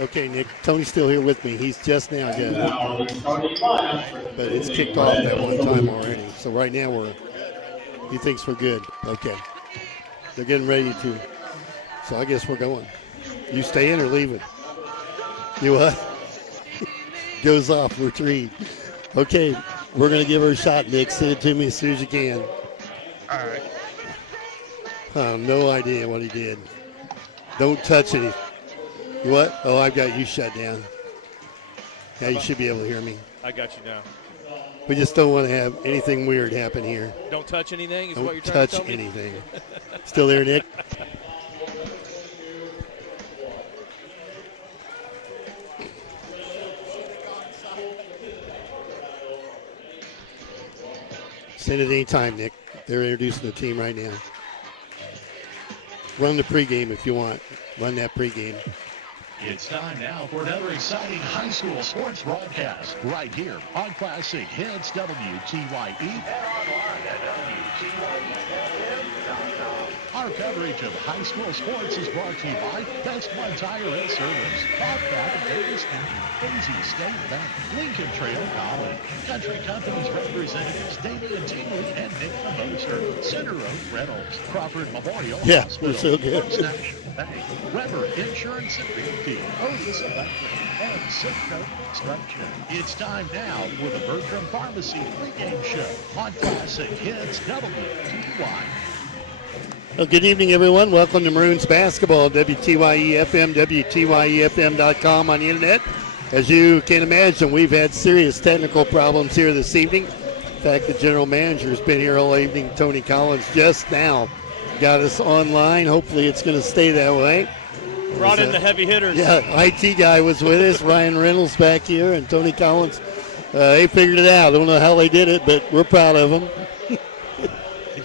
Okay, Nick, Tony's still here with me. He's just now got it. But it's kicked off that one time already. So right now he thinks we're good. Okay. They're getting ready to. So I guess we're going. You staying or leaving? You what? Goes off, retreat. Okay, we're going to give her a shot, Nick. Send it to me as soon as you can. All right. No idea what he did. Don't touch anything. You what? Oh, I've got you shut down. Now you should be able to hear me. I got you now. We just don't want to have anything weird happen here. Don't touch anything is don't what you're trying to tell me? Don't touch anything. Still there, Nick? Send it anytime, Nick. They're introducing the team right now. Run the pregame if you want. Run that pregame. It's time now for another exciting high school sports broadcast right here on Classic Hits WTYE and online at WTYE.FM.com. Our coverage of high school sports is brought to you by Best One Tire and Service, Bobcat and Davis Easy State Bank, Lincoln Trail College, Country Companies representatives Damian Tingley and Nick Moser, Center Road Reynolds, Crawford Memorial Hospital, so good. First National Bank, Weber Insurance and Realty, Otis Electric, and Citgo Construction. It's time now for the Bertram Pharmacy pregame show on Classic Hits WTY. Well, good evening, everyone. Welcome to Maroons basketball, WTYE-FM, WTYE-FM.com on the internet. As you can imagine, we've had serious technical problems here this evening. In fact, the general manager has been here all evening. Tony Collins just now got us online. Hopefully it's going to stay that way. Brought in the heavy hitters. Yeah, IT guy was with us, Ryan Reynolds back here, and Tony Collins. They figured it out. I don't know how they did it, but we're proud of them.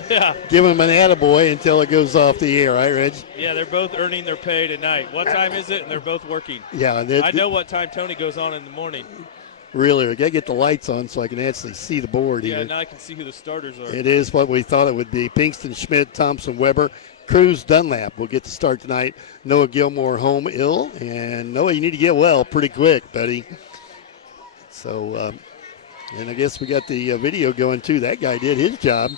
Yeah. Give them an attaboy until it goes off the air, right, Reg? Yeah, they're both earning their pay tonight. What time is it? And they're both working. Yeah. I know what time Tony goes on in the morning. Really, I got to get the lights on so I can actually see the board here. Yeah, now I can see who the starters are. It is what we thought it would be. Pinkston, Schmidt, Thompson, Weber, Cruz, Dunlap will get to start tonight. Noah Gilmore home ill. And Noah, you need to get well pretty quick, buddy. So, and I guess we got the video going too. That guy did his job.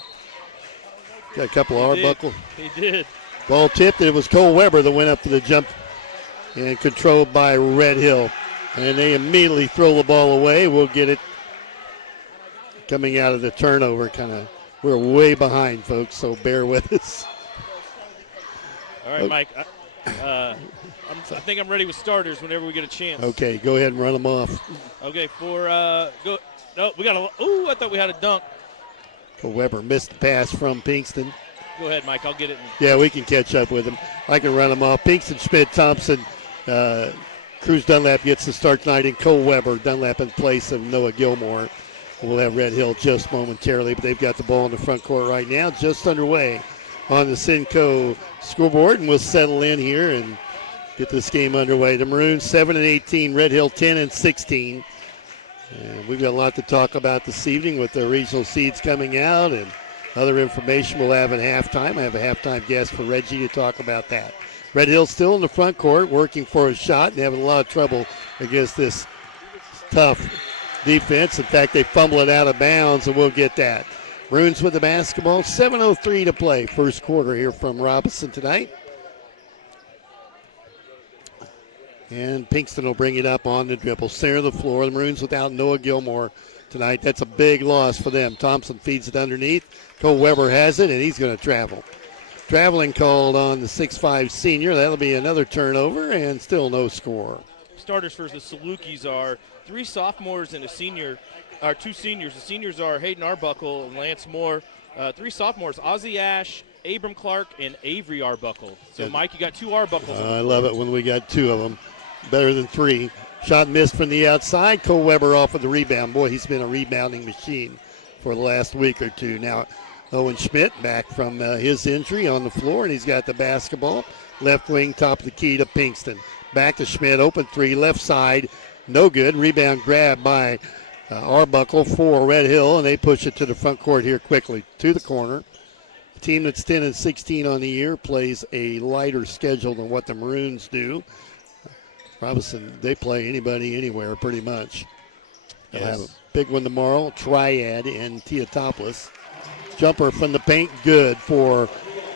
Got a couple of Arbuckle. He did. Ball tipped. It was Cole Weber that went up to the jump and controlled by Red Hill. And they immediately throw the ball away. We'll get it coming out of the turnover. We're way behind, folks, so bear with us. All right, Mike. I think I'm ready with starters whenever we get a chance. Okay, go ahead and run them off. Okay, go. No, we got a. Ooh, I thought we had a dunk. Weber missed the pass from Pinkston. Go ahead, Mike. I'll get it. Yeah, we can catch up with him. I can run them off. Pinkston, Schmidt, Thompson, Cruz, Dunlap gets the start tonight, and Cole Weber, Dunlap in place of Noah Gilmore. We'll have Red Hill just momentarily, but they've got the ball in the front court right now, just underway on the Cinco scoreboard, and we'll settle in here and get this game underway. The Maroons 7-18, Red Hill 10-16. And we've got a lot to talk about this evening with the regional seeds coming out and other information we'll have at halftime. I have a halftime guest for Reggie to talk about that. Red Hill still in the front court working for a shot and having a lot of trouble against this tough defense. In fact, they fumble it out of bounds, and we'll get that. Maroons with the basketball, 7:03 to play. First quarter here from Robinson tonight. And Pinkston will bring it up on the dribble. Center of the floor. The Maroons without Noah Gilmore tonight. That's a big loss for them. Thompson feeds it underneath. Cole Weber has it, and he's going to travel. Traveling called on the 6'5 senior. That'll be another turnover, and still no score. Starters for the Salukis are 3 sophomores and a senior, or 2 seniors. The seniors are Hayden Arbuckle and Lance Moore. 3 sophomores, Ozzie Ash, Abram Clark, and Avery Arbuckle. So, Mike, you got 2 Arbuckles. I love it when we got 2 of them. Better than 3. Shot missed from the outside. Cole Weber off with the rebound. Boy, he's been a rebounding machine for the last week or two. Now, Owen Schmidt back from his injury on the floor, and he's got the basketball. Left wing, top of the key to Pinkston. Back to Schmidt, open 3, left side. No good. Rebound grab by Arbuckle for Red Hill, and they push it to the front court here quickly to the corner. A team that's 10-16 on the year plays a lighter schedule than what the Maroons do. Robinson, they play anybody, anywhere, pretty much. They'll have a big one tomorrow, Triad in Teotopolis. Jumper from the paint, good for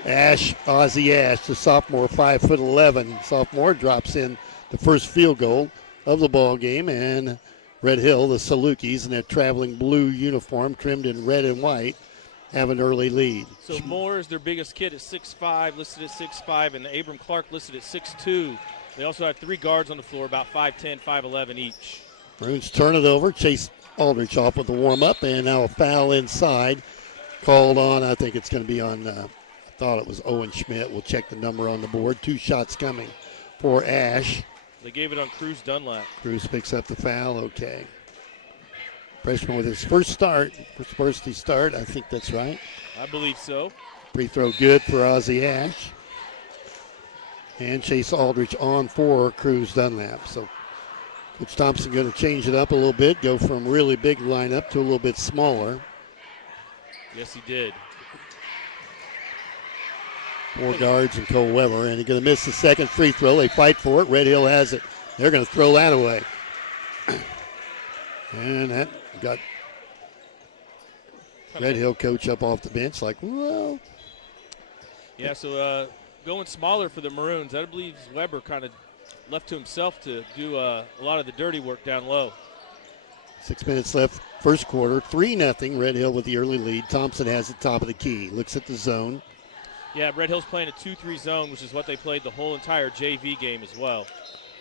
Ash, Ozzie Ash, the sophomore, 5'11". Sophomore drops in the first field goal of the ball game, and Red Hill, the Salukis, in their traveling blue uniform trimmed in red and white, have an early lead. So Moore is their biggest kid at 6'5", listed at 6'5", and Abram Clark listed at 6'2". They also have 3 guards on the floor, about 5'10", 5'11" each. Maroons turn it over. Chase Aldrich off with the warm-up, and now a foul inside. Called on, I think it's going to be on, I thought it was Owen Schmidt. We'll check the number on the board. 2 shots coming for Ash. They gave it on Cruz Dunlap. Cruz picks up the foul, okay. Freshman with his first start, first varsity start, I think that's right. I believe so. Free throw good for Ozzie Ash. And Chase Aldrich on for Cruz Dunlap. So Coach Thompson going to change it up a little bit, go from really big lineup to a little bit smaller. Yes, he did. 4 guards and Cole Weber, and he's going to miss the second free throw. They fight for it. Red Hill has it. They're going to throw that away. And that got Red Hill coach up off the bench like, well. Yeah, so going smaller for the Maroons. I believe Weber kind of left to himself to do a lot of the dirty work down low. 6 minutes left, first quarter. 3-0, Red Hill with the early lead. Thompson has the top of the key. Looks at the zone. Yeah, Red Hill's playing a 2-3 zone, which is what they played the whole entire JV game as well.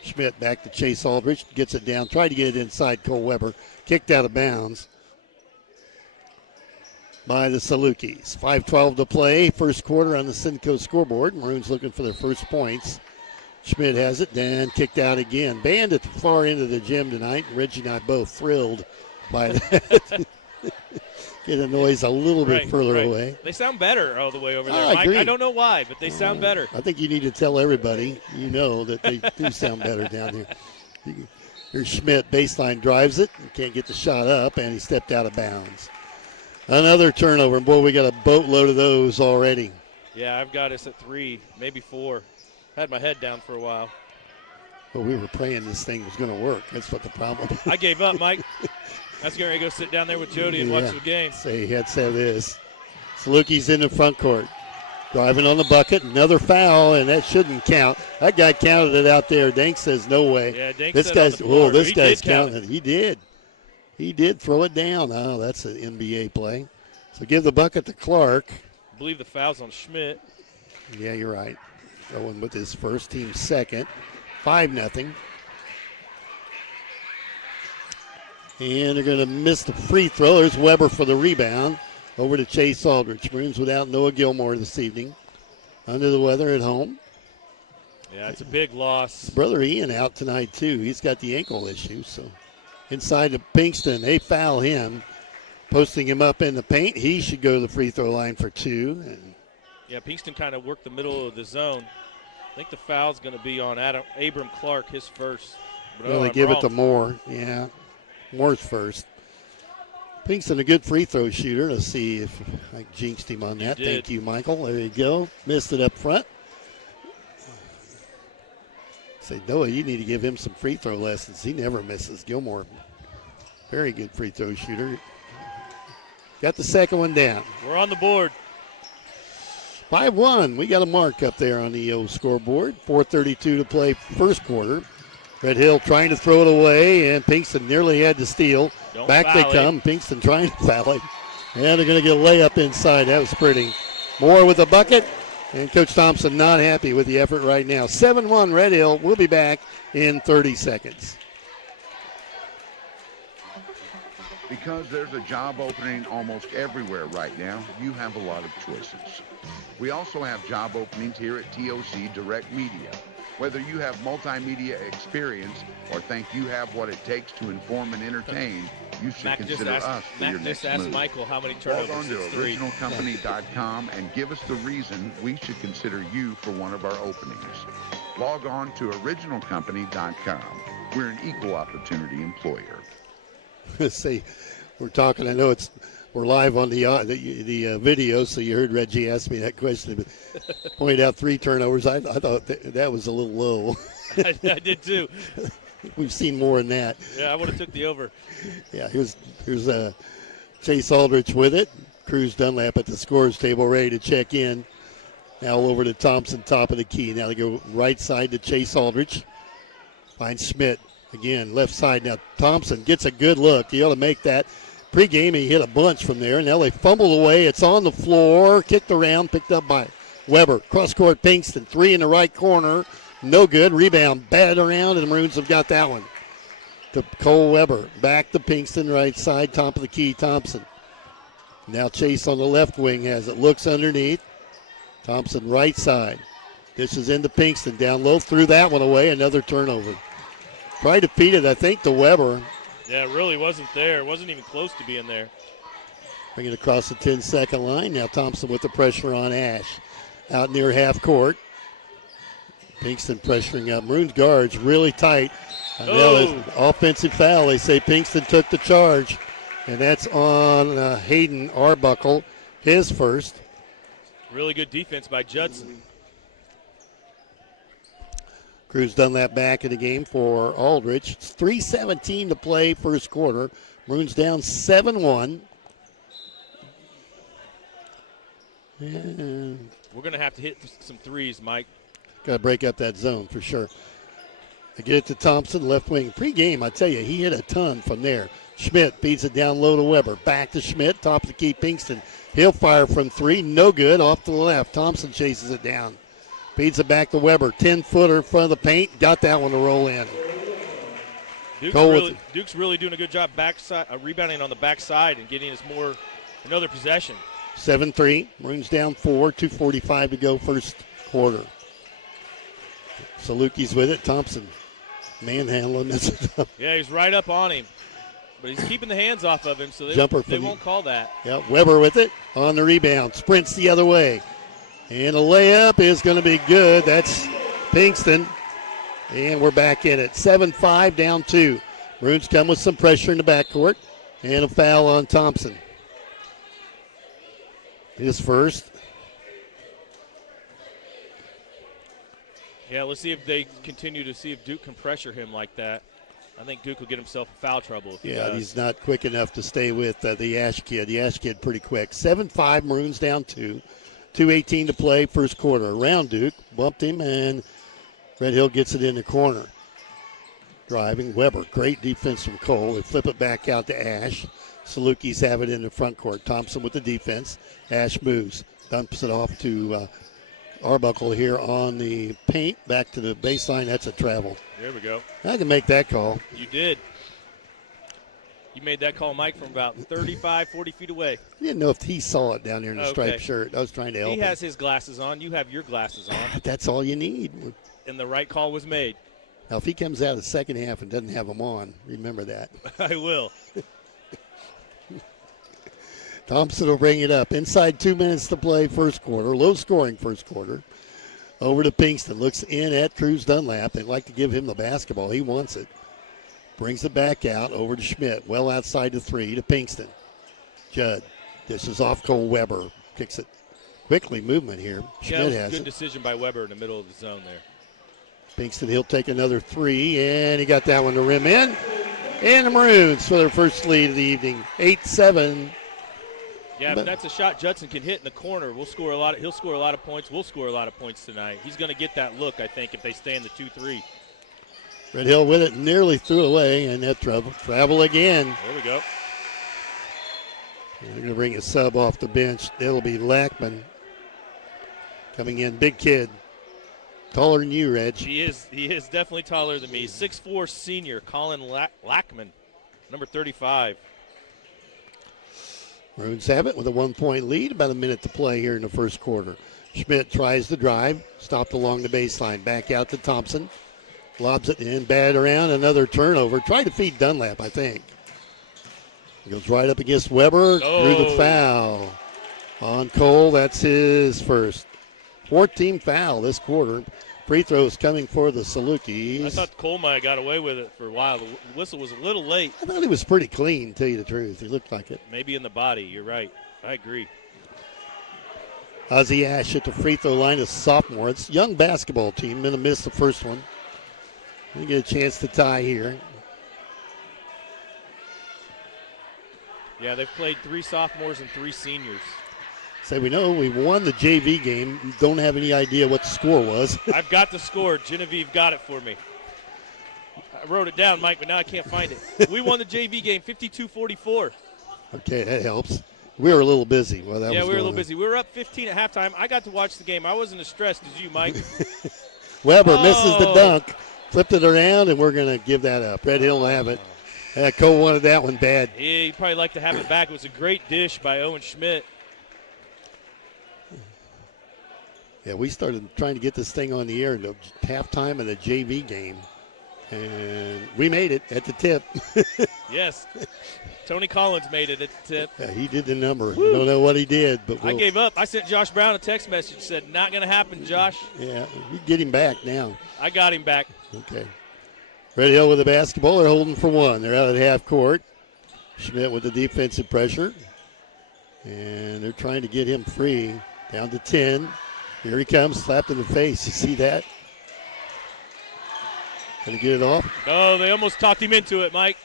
Schmidt back to Chase Aldrich. Gets it down. Tried to get it inside Cole Weber. Kicked out of bounds by the Salukis. 5:12 to play. First quarter on the Simcoe scoreboard. Maroons looking for their first points. Schmidt has it. Dan kicked out again. Banned at the far end of the gym tonight. Reggie and I both thrilled by that. Get a noise a little bit further away. They sound better all the way over there, I Mike. agree. I don't know why, but they sound better. I think you need to tell everybody, that they do sound better down here. Here's Schmidt. Baseline drives it. Can't get the shot up, and he stepped out of bounds. Another turnover. And, boy, we got a boatload of those already. Yeah, I've got us at 3, maybe 4. Had my head down for a while. Well, we were praying this thing was going to work. That's what the problem is. I gave up, Mike. I was going to go sit down there with Jody and watch the game. Say he had said this. Salukis in the front court. Driving on the bucket. Another foul, and that shouldn't count. That guy counted it out there. Dank says no way. Yeah, Dank this said guy's, on the floor. this He guy's did count counting it. He did. He did throw it down. Oh, that's an NBA play. So give the bucket to Clark. I believe the foul's on Schmidt. Yeah, you're right. Owen with his first, team second. 5-0. And they're going to miss the free throw. There's Weber for the rebound. Over to Chase Aldrich. Maroons without Noah Gilmore this evening. Under the weather at home. Yeah, it's a big loss. His brother Ian out tonight, too. He's got the ankle issue. So inside to Pinkston. They foul him. Posting him up in the paint. He should go to the free throw line for 2. And yeah, Pinkston kind of worked the middle of the zone. I think the foul's going to be on Abram Clark, his first. But they give it to Moore. Yeah, Moore's first. Pinkston, a good free throw shooter. Let's see if I jinxed him on that. Thank you, Michael. There you go. Missed it up front. Say, Noah, you need to give him some free throw lessons. He never misses. Gilmore, very good free throw shooter. Got the second one down. We're on the board. 5-1. We got a mark up there on the old scoreboard. 4:32 to play first quarter. Red Hill trying to throw it away, and Pinkston nearly had the steal. Don't Back they foul come. Pinkston trying to foul it. And they're going to get a layup inside. That was pretty. Moore with a bucket, and Coach Thompson not happy with the effort right now. 7-1 Red Hill. We'll be back in 30 seconds. Because there's a job opening almost everywhere right now, you have a lot of choices. We also have job openings here at TOC Direct Media. Whether you have multimedia experience or think you have what it takes to inform and entertain, you should consider us for your next move. Michael how many Log turnovers on to originalcompany.com and give us the reason we should consider you for one of our openings. Log on to originalcompany.com. We're an equal opportunity employer. See, we're talking. I know we're live on the video, so you heard Reggie ask me that question. Pointed out 3 turnovers. I thought that was a little low. I did too. We've seen more than that. Yeah, I would have took the over. Yeah, here's Chase Aldrich with it. Cruz Dunlap at the scorer's table, ready to check in. Now over to Thompson, top of the key. Now they go right side to Chase Aldrich. Finds Schmidt. Again, left side. Now Thompson gets a good look. He ought to make that. Pre-game, he hit a bunch from there. Now they fumble away. It's on the floor. Kicked around. Picked up by Weber. Cross-court Pinkston. 3 in the right corner. No good. Rebound. Batted around, and the Maroons have got that one. To Cole Weber. Back to Pinkston, right side. Top of the key, Thompson. Now Chase on the left wing has it. Looks underneath. Thompson, right side. Dishes into Pinkston. Down low. Threw that one away. Another turnover. Tried to feed it, I think, to Weber. Yeah, it really wasn't there. It wasn't even close to being there. Bring it across the 10-second line. Now Thompson with the pressure on Ash. Out near half court. Pinkston pressuring up. Maroons guards really tight. Offensive foul. They say Pinkston took the charge. And that's on Hayden Arbuckle, his first. Really good defense by Judson. Cruz Dunlap back in the game for Aldrich. It's 3:17 to play first quarter. Maroons down 7-1. And we're going to have to hit some threes, Mike. Got to break up that zone for sure. I get it to Thompson, left wing. Pre-game, I tell you, he hit a ton from there. Schmidt feeds it down low to Weber. Back to Schmidt, top of the key, Pinkston. He'll fire from 3, no good, off to the left. Thompson chases it down. Feeds it back to Weber. 10-footer in front of the paint. Got that one to roll in. Duke's really doing a good job rebounding on the backside and getting us another possession. 7-3. Maroons down 4. 2:45 to go first quarter. Salukis with it. Thompson manhandling this. Yeah, he's right up on him. But he's keeping the hands off of him, so they won't call that. Yeah, Weber with it on the rebound. Sprints the other way. And a layup is going to be good. That's Pinkston. And we're back in it. 7-5, down 2. Maroons come with some pressure in the backcourt. And a foul on Thompson. His first. Yeah, let's see if they continue to see if Duke can pressure him like that. I think Duke will get himself in foul trouble. If he does. He's not quick enough to stay with the Ash kid. The Ash kid pretty quick. 7-5, Maroons down 2. 2:18 to play, first quarter. Around Duke, bumped him, and Red Hill gets it in the corner. Driving, Weber, great defense from Cole. They flip it back out to Ash. Salukis have it in the front court. Thompson with the defense. Ash moves, dumps it off to Arbuckle here on the paint. Back to the baseline, that's a travel. There we go. I can make that call. You did. You made that call, Mike, from about 35, 40 feet away. I didn't know if he saw it down there in the striped shirt. I was trying to help him. He has his glasses on. You have your glasses on. That's all you need. And the right call was made. Now, if he comes out of the second half and doesn't have them on, remember that. I will. Thompson will bring it up. Inside 2 minutes to play first quarter. Low scoring first quarter. Over to Pinkston. Looks in at Cruz Dunlap. They'd like to give him the basketball. He wants it. Brings it back out over to Schmidt. Well outside the 3 to Pinkston. Judd. This is off Cole Weber. Kicks it quickly. Movement here. Schmidt has good decision by Weber in the middle of the zone there. Pinkston, he'll take another 3, and he got that one to rim in. And the Maroons for their first lead of the evening. 8-7. Yeah, if that's a shot Judson can hit in the corner, he'll score a lot of points. We'll score a lot of points tonight. He's going to get that look, I think, if they stay in the 2-3. Red Hill with it, nearly threw it away, and that travel again. There we go. They're going to bring a sub off the bench. It'll be Lackman coming in. Big kid. Taller than you, Reg. He is definitely taller than me. 6'4" senior, Colin Lackman, number 35. Maroons have it with a 1-point lead. About a minute to play here in the first quarter. Schmidt tries to drive. Stopped along the baseline. Back out to Thompson. Lobs it in. Bad around. Another turnover. Tried to feed Dunlap, I think. Goes right up against Weber. Drew the foul. On Cole, that's his first. 14th foul this quarter. Free throws coming for the Salukis. I thought Cole might have got away with it for a while. The whistle was a little late. I thought he was pretty clean, to tell you the truth. He looked like it. Maybe in the body. You're right. I agree. Ozzie Ash at the free throw line, a sophomore. It's a young basketball team. Going to miss the first one. They get a chance to tie here. Yeah, they've played 3 sophomores and 3 seniors. Say we know we won the JV game. Don't have any idea what the score was. I've got the score. Genevieve got it for me. I wrote it down, Mike, but now I can't find it. We won the JV game 52-44. Okay, that helps. We were a little busy. Well, that yeah, was we were a little on. busy. We were up 15 at halftime. I got to watch the game. I wasn't as stressed as you, Mike. Weber misses the dunk, flipped it around, and we're going to give that up. Red Hill will have it. Cole wanted that one bad. He'd probably like to have it back. It was a great dish by Owen Schmidt. Yeah, we started trying to get this thing on the air at halftime of the JV game, and we made it at the tip. Yes. Tony Collins made it at the tip. Yeah, he did the number. I don't know what he did, but I gave up. I sent Josh Brown a text message, said, not going to happen, Josh. Yeah, you get him back now. I got him back. Okay. Red Hill with the basketball. They're holding for one. They're out at half court. Schmidt with the defensive pressure. And they're trying to get him free. Down to 10. Here he comes, slapped in the face. You see that? Going to get it off. Oh, they almost talked him into it, Mike.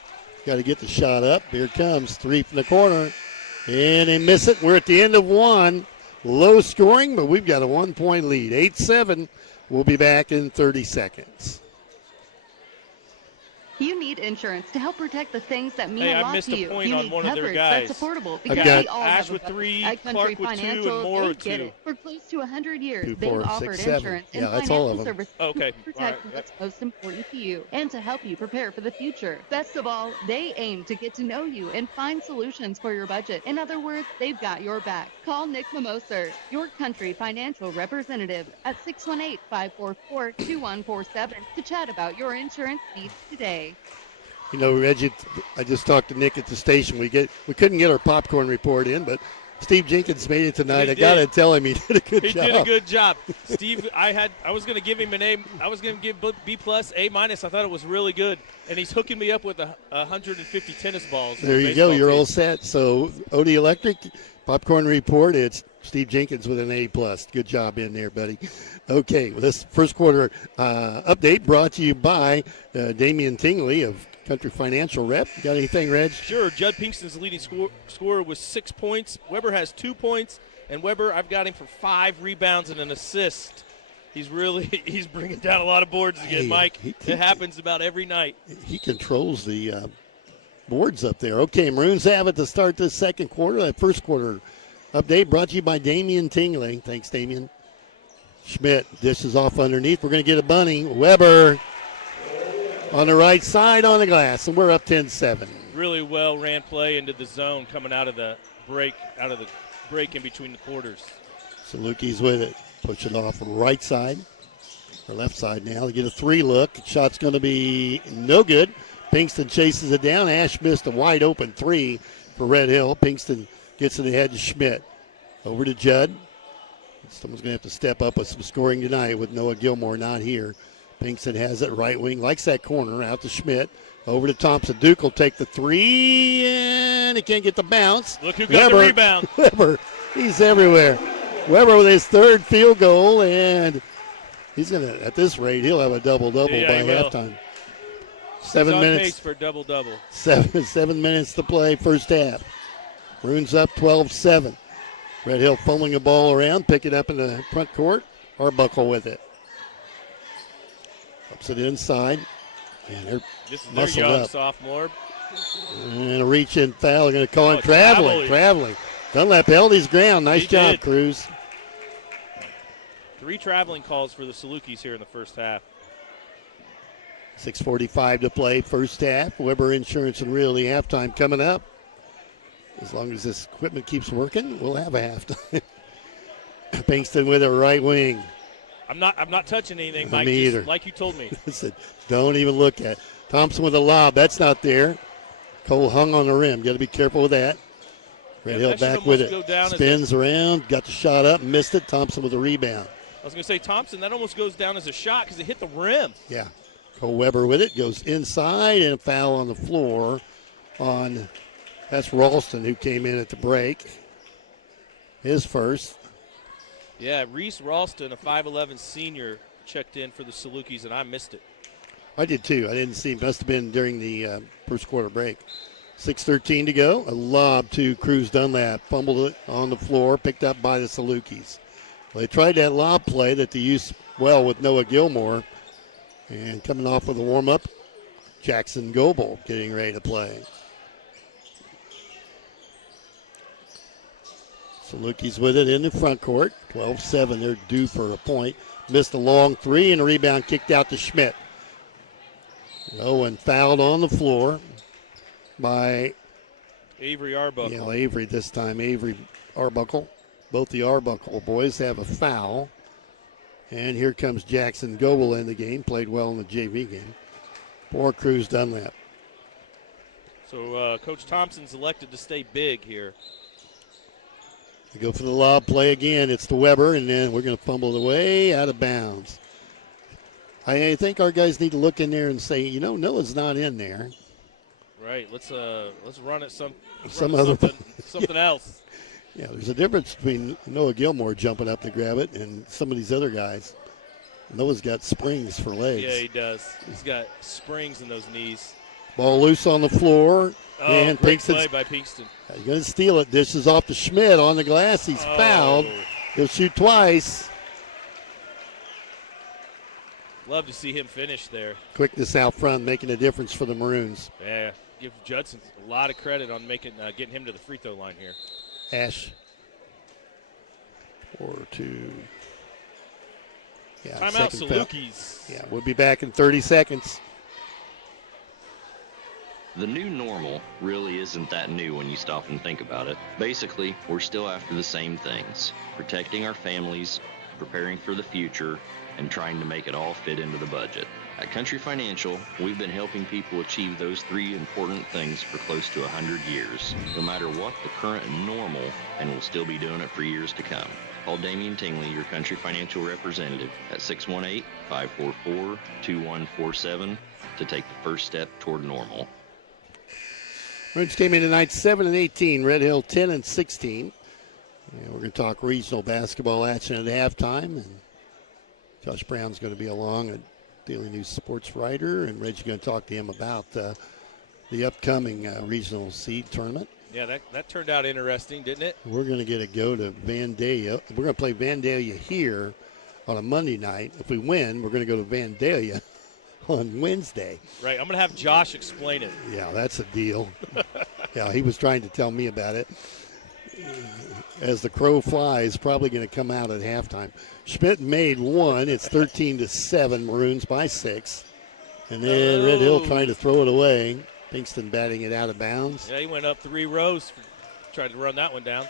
Got to get the shot up. Here it comes. 3 from the corner. And they miss it. We're at the end of one. Low scoring, but we've got a 1-point lead. 8-7. We'll be back in 30 seconds. You need insurance to help protect the things that mean Hey, a I lot missed to a you. point You on need one of their coverage guys. that's affordable I've because got we all Ash have with a budget. 3, At Country Clark with 2, Financial, and Moore they with get 2. it. For close to 100 years, 2, they've 4, 6, offered 7. insurance Yeah, and that's all of financial them. services Okay, to protect all right, what's most important to you and to help you prepare for the future. Best of all, they aim to get to know you and find solutions for your budget. In other words, they've got your back. Call Nick Mimoser, your Country Financial representative, at 618-544-2147 to chat about your insurance needs today. You know, Reggie, I just talked to Nick at the station. We couldn't get our popcorn report in, but Steve Jenkins made it tonight. I got to tell him he did a good job. He did a good job. Steve, I was going to give him an A. I was going to give B+, A-. I thought it was really good. And he's hooking me up with 150 tennis balls. There you go. You're all set. So, OD Electric, popcorn report, it's Steve Jenkins with an A+. Good job in there, buddy. Okay, well, this first quarter update brought to you by Damian Tingley of Country Financial Rep. Got anything, Reg? Sure. Judd Pinkston's leading scorer with 6 points. Weber has 2 points. And Weber, I've got him for 5 rebounds and an assist. He's bringing down a lot of boards again, Mike. It happens about every night. He controls the boards up there. Okay, Maroons have it to start the second quarter. That first quarter update brought to you by Damian Tingley. Thanks, Damian. Schmidt dishes off underneath. We're going to get a bunny. Weber on the right side on the glass, and we're up 10-7. Really well ran play into the zone coming out of the break in between the quarters. Salukis with it. Push it off right side, or left side now. They get a 3 look. Shot's going to be no good. Pinkston chases it down. Ash missed a wide open 3 for Red Hill. Pinkston gets it ahead to Schmidt. Over to Judd. Someone's going to have to step up with some scoring tonight with Noah Gilmore not here. Pinkston has it right wing, likes that corner, out to Schmidt. Over to Thompson. Duke will take the 3, and he can't get the bounce. Look who got the rebound. Weber, he's everywhere. Weber with his 3rd field goal, and he's going to, at this rate, he'll have a double-double by halftime. 7 He's on minutes. pace for a double-double. 7 minutes to play, first half. Maroons up 12-7. Red Hill fumbling the ball around, pick it up in the front court. Arbuckle with it. Ups it inside. And they're This is their muscled young up. sophomore. And a reach-in foul. They're going to call him traveling. traveling. Dunlap held his ground. Nice He job, did. Cruz. 3 traveling calls for the Salukis here in the first half. 6:45 to play, first half. Weber Insurance and Realty halftime coming up. As long as this equipment keeps working, we'll have a halftime. Pinkston with a right wing. I'm not touching anything, Mike. Me just either. like you told me. Listen, don't even look at it. Thompson with a lob. That's not there. Cole hung on the rim. Got to be careful with that. Red Hill that should back with almost go down it. as Spins around. Got the shot up. Missed it. Thompson with a rebound. I was going to say Thompson. That almost goes down as a shot because it hit the rim. Yeah. Cole Weber with it. Goes inside and a foul on the floor on, that's Ralston who came in at the break. His first. Yeah, Reese Ralston, a 5'11 senior, checked in for the Salukis, and I missed it. I did too. I didn't see him. Must have been during the first quarter break. 6:13 to go. A lob to Cruz Dunlap. Fumbled it on the floor. Picked up by the Salukis. Well, they tried that lob play that they used well with Noah Gilmore. And coming off with a warm-up, Jackson Goebel getting ready to play. Salukis with it in the front court. 12-7. They're due for a point. Missed a long three and a rebound kicked out to Schmidt. Owen fouled on the floor by Avery Arbuckle. Avery this time. Avery Arbuckle. Both the Arbuckle boys have a foul. And here comes Jackson Goebel in the game. Played well in the JV game for Cruz Dunlap. So Coach Thompson's elected to stay big here. They go for the lob play again. It's to Weber, and then we're going to fumble it away out of bounds. I think our guys need to look in there and say, Noah's not in there. Right. Let's run it something else. Yeah, there's a difference between Noah Gilmore jumping up to grab it and some of these other guys. Noah's got springs for legs. Yeah, he does. He's got springs in those knees. Ball loose on the floor. Oh, and great play by Pinkston. He's going to steal it. Dishes off to Schmidt on the glass. He's fouled. He'll shoot twice. Love to see him finish there. Quickness out front making a difference for the Maroons. Yeah, give Judson a lot of credit on getting him to the free throw line here. Ash. 4-2. Yeah, timeout, foul. Salukis. Yeah, we'll be back in 30 seconds. The new normal really isn't that new when you stop and think about it. Basically, we're still after the same things: protecting our families, preparing for the future, and trying to make it all fit into the budget. At Country Financial, we've been helping people achieve those 3 important things for close to 100 years, no matter what the current normal, and we'll still be doing it for years to come. Call Damian Tingley, your Country Financial representative, at 618-544-2147 to take the first step toward normal. Maroons came in tonight 7-18, Red Hill 10-16. And we're going to talk regional basketball action at halftime. And Josh Brown's going to be along, a Daily News sports writer, and Reggie's going to talk to him about the upcoming regional seed tournament. Yeah, that turned out interesting, didn't it? We're going to get a go to Vandalia. We're going to play Vandalia here on a Monday night. If we win, we're going to go to Vandalia on Wednesday. Right, I'm going to have Josh explain it. Yeah, that's a deal. Yeah, he was trying to tell me about it. As the crow flies, probably going to come out at halftime. Schmidt made one. It's 13-7, Maroons by 6. And then Red Hill trying to throw it away. Pinkston batting it out of bounds. Yeah, he went up 3 rows, tried to run that one down.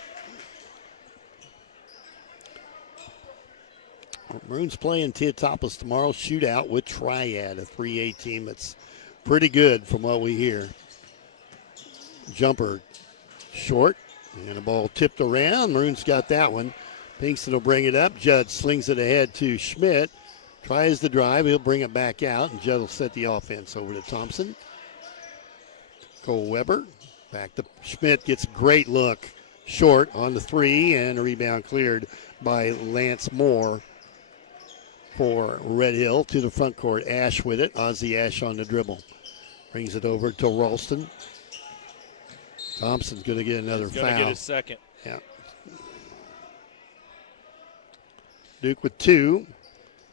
Maroons playing Teotopolis tomorrow. Shootout with Triad, a 3A team that's pretty good from what we hear. Jumper short, and the ball tipped around. Maroons got that one. Pinkston will bring it up. Judd slings it ahead to Schmidt. Tries the drive. He'll bring it back out, and Judd will set the offense over to Thompson. Cole Weber. Back to Schmidt. Gets a great look. Short on the 3, and a rebound cleared by Lance Moore for Red Hill to the front court. Ash with it. Ozzie Ash on the dribble. Brings it over to Ralston. Thompson's going to get another foul. Going to get his second. Yeah. Duke with 2.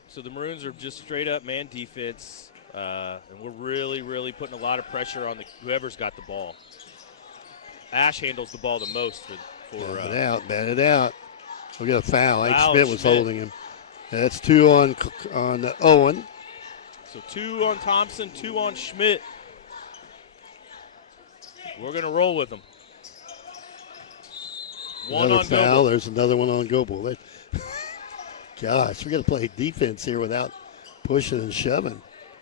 So the Maroons are just straight up man defense. And we're really, really putting a lot of pressure on whoever's got the ball. Ash handles the ball the most bat it out. We got a foul. I think Foul, Schmidt was Schmidt. holding him. That's 2 on Owen. So 2 on Thompson, 2 on Schmidt. We're going to roll with them. 1 Another on foul. Goebel. There's another one on Goebel. Gosh, we got to play defense here without pushing and shoving.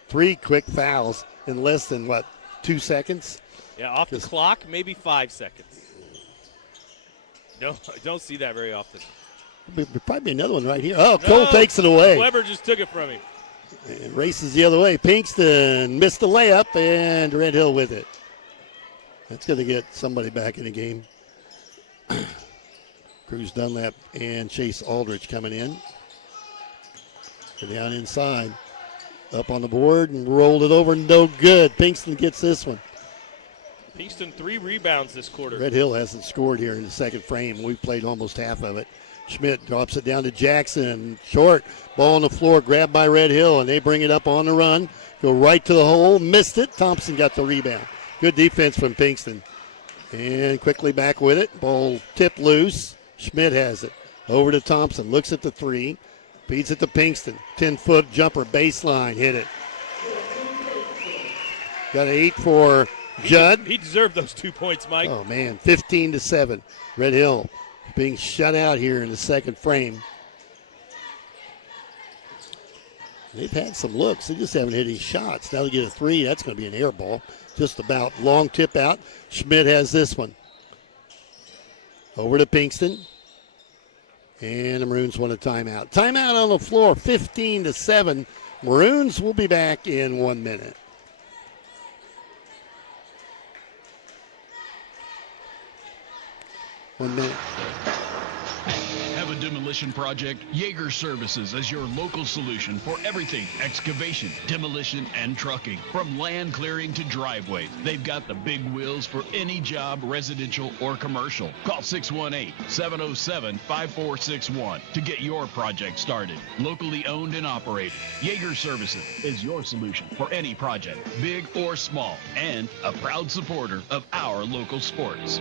3 quick fouls in less than, 2 seconds? Yeah, off the clock, maybe 5 seconds. Don't see that very often. Probably another one right here. Oh, Cole takes it away. Weber just took it from him. And races the other way. Pinkston missed the layup, and Red Hill with it. That's going to get somebody back in the game. Cruz Dunlap and Chase Aldrich coming in. They're down inside. Up on the board and rolled it over. No good. Pinkston gets this one. Pinkston 3 rebounds this quarter. Red Hill hasn't scored here in the second frame. We've played almost half of it. Schmidt drops it down to Jackson. Short. Ball on the floor. Grabbed by Red Hill, and they bring it up on the run. Go right to the hole. Missed it. Thompson got the rebound. Good defense from Pinkston. And quickly back with it. Ball tipped loose. Schmidt has it. Over to Thompson. Looks at the 3. Feeds it to Pinkston. 10-foot jumper. Baseline. Hit it. Got an 8 for Judd. He deserved those 2 points, Mike. Oh, man. 15-7. Red Hill being shut out here in the second frame. They've had some looks. They just haven't hit any shots. Now they get a 3. That's going to be an air ball. Just about. Long tip out. Schmidt has this one. Over to Pinkston. And the Maroons want a timeout. Timeout on the floor. 15-7. Maroons will be back in 1 minute. Have a demolition project? Yeager Services is your local solution for everything excavation, demolition, and trucking. From land clearing to driveways, they've got the big wheels for any job, residential or commercial. Call 618-707-5461 to get your project started. Locally owned and operated, Yeager Services is your solution for any project, big or small, and a proud supporter of our local sports.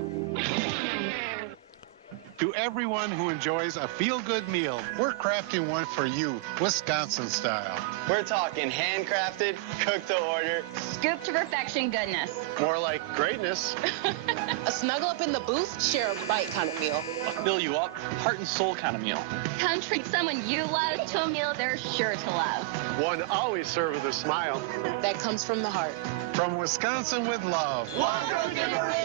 To everyone who enjoys a feel-good meal, we're crafting one for you, Wisconsin style. We're talking handcrafted, cooked to order, scoop to perfection goodness. More like greatness. A snuggle up in the booth, share a bite kind of meal. A fill you up, heart and soul kind of meal. Come treat someone you love to a meal they're sure to love. One always served with a smile. That comes from the heart. From Wisconsin with love. Welcome to Maroons!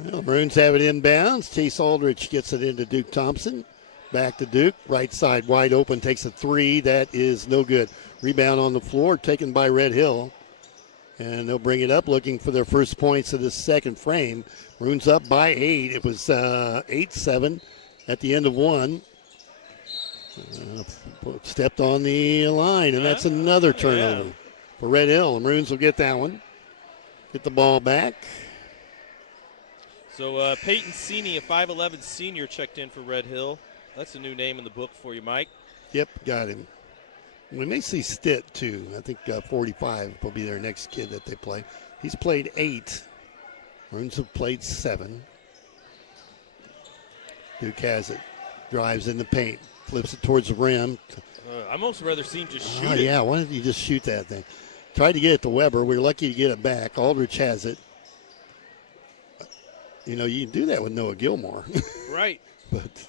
Well, Maroons have it inbounds. Chase Aldrich gets it into Duke Thompson. Back to Duke. Right side wide open. Takes a 3. That is no good. Rebound on the floor taken by Red Hill. And they'll bring it up looking for their first points of this second frame. Maroons up by 8. It was 8-7 at the end of 1. Stepped on the line, and that's another turnover for Red Hill. The Maroons will get that one. Get the ball back. So Peyton Sini, a 5'11 senior, checked in for Red Hill. That's a new name in the book for you, Mike. Yep, got him. We may see Stitt, too. I think 45 will be their next kid that they play. He's played 8. Maroons have played 7. Duke has it. Drives in the paint. Flips it towards the rim. I'd almost rather see him just shoot it. Yeah, why don't you just shoot that thing? Tried to get it to Weber. We were lucky to get it back. Aldrich has it. You know, you can do that with Noah Gilmore. Right. But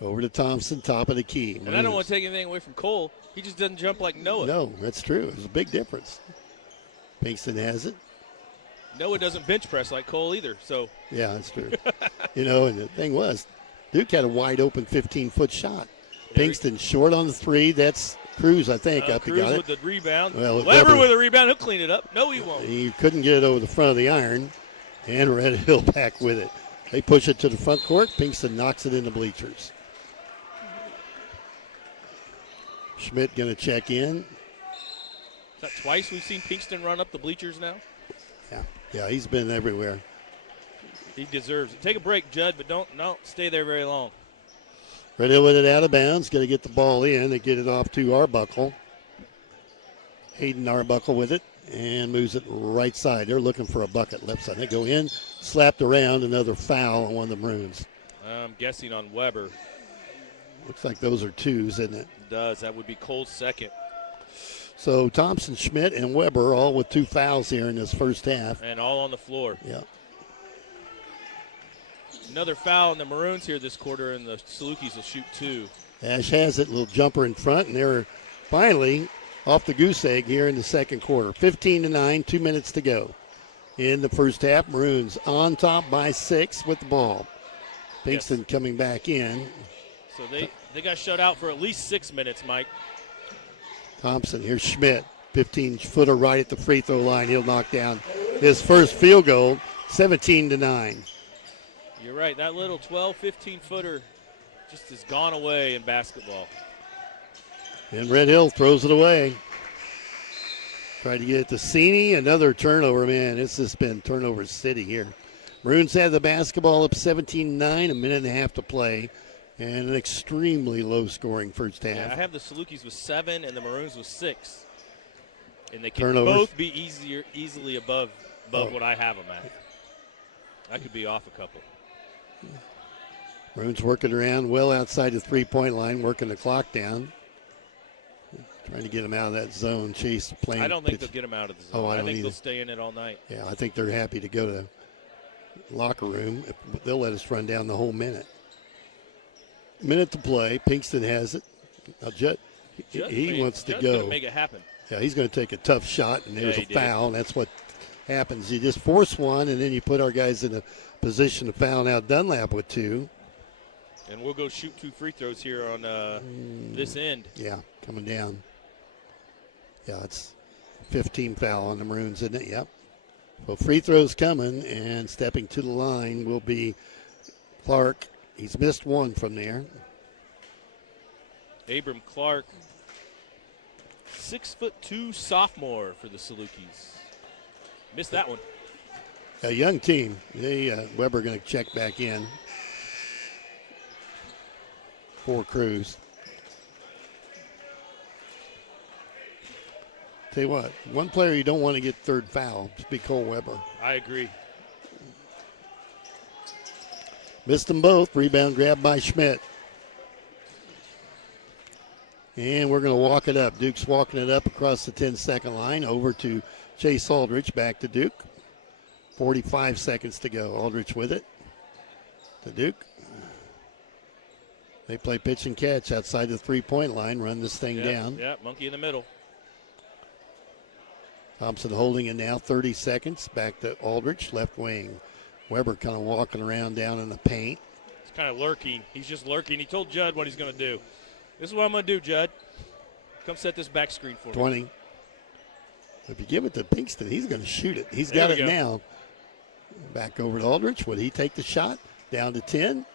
over to Thompson, top of the key. And I don't want to take anything away from Cole. He just doesn't jump like Noah. No, that's true. There's a big difference. Pinkston has it. Noah doesn't bench press like Cole either. So yeah, that's true. You know, and the thing was, Duke had a wide open 15-foot shot. Pinkston short on the 3. That's Cruz, I think, up Cruz to got it. with the rebound. Well, Weber with a rebound. He'll clean it up. No, he won't. He couldn't get it over the front of the iron. And Red Hill back with it. They push it to the front court. Pinkston knocks it in the bleachers. Schmidt going to check in. Is that twice we've seen Pinkston run up the bleachers now? Yeah, he's been everywhere. He deserves it. Take a break, Judd, but don't stay there very long. Red Hill with it out of bounds. Going to get the ball in and get it off to Arbuckle. Hayden Arbuckle with it and moves it right side. They're looking for a bucket left side. They go in, slapped around, another foul on one of the Maroons. I'm guessing on Weber. Looks like those are twos, isn't it? It does. That would be Cole's second. So Thompson, Schmidt, and Weber all with 2 fouls here in this first half. And all on the floor. Yeah. Another foul on the Maroons here this quarter, and the Salukis will shoot 2. Ash has it, little jumper in front, and they're finally off the goose egg here in the second quarter. 15-9, 2 minutes to go. In the first half, Maroons on top by 6 with the ball. Pinkston coming back in. So they got shut out for at least 6 minutes, Mike. Thompson, here's Schmidt. 15-footer right at the free throw line. He'll knock down his first field goal, 17-9. You're right. That little 12, 15-footer just has gone away in basketball. And Red Hill throws it away. Tried to get it to Cini. Another turnover, man. It's just been turnover city here. Maroons have the basketball up 17-9, a minute and a half to play, and an extremely low-scoring first half. Yeah, I have the Salukis with 7 and the Maroons with 6. And they can Turnovers. both be easily above what I have them at. I could be off a couple. Maroons working around well outside the three-point line, working the clock down. Trying to get them out of that zone. Chase playing. I don't think they'll get them out of the zone. Oh, I don't think either. they'll stay in it all night. Yeah, I think they're happy to go to the locker room. They'll let us run down the whole minute. Minute to play. Pinkston has it. Now, he wants to go. Gonna make it happen. Yeah, he's going to take a tough shot, and there's a he foul, and that's what happens. You just force one, and then you put our guys in a position to foul. Now Dunlap with 2. And we'll go shoot 2 free throws here on this end. Yeah, coming down. Yeah, it's 15 foul on the Maroons, isn't it? Yep. So free throws coming, and stepping to the line will be Clark. He's missed 1 from there. Abram Clark, 6'2" sophomore for the Salukis. Missed that one. A young team. Weber going to check back in for Cruz. Tell you what, one player you don't want to get third foul, just be Cole Weber. I agree. Missed them both. Rebound grab by Schmidt. And we're going to walk it up. Duke's walking it up across the 10-second line over to Chase Aldrich. Back to Duke. 45 seconds to go. Aldrich with it to Duke. They play pitch and catch outside the three-point line. Run this thing down. Yeah, monkey in the middle. Thompson holding it now. 30 seconds. Back to Aldrich, left wing. Weber kind of walking around down in the paint. He's kind of lurking. He's just lurking. He told Judd what he's going to do. This is what I'm going to do, Judd. Come set this back screen for me. 20. If you give it to Pinkston, he's going to shoot it. He's got it now. Back over to Aldrich. Would he take the shot? Down to 10.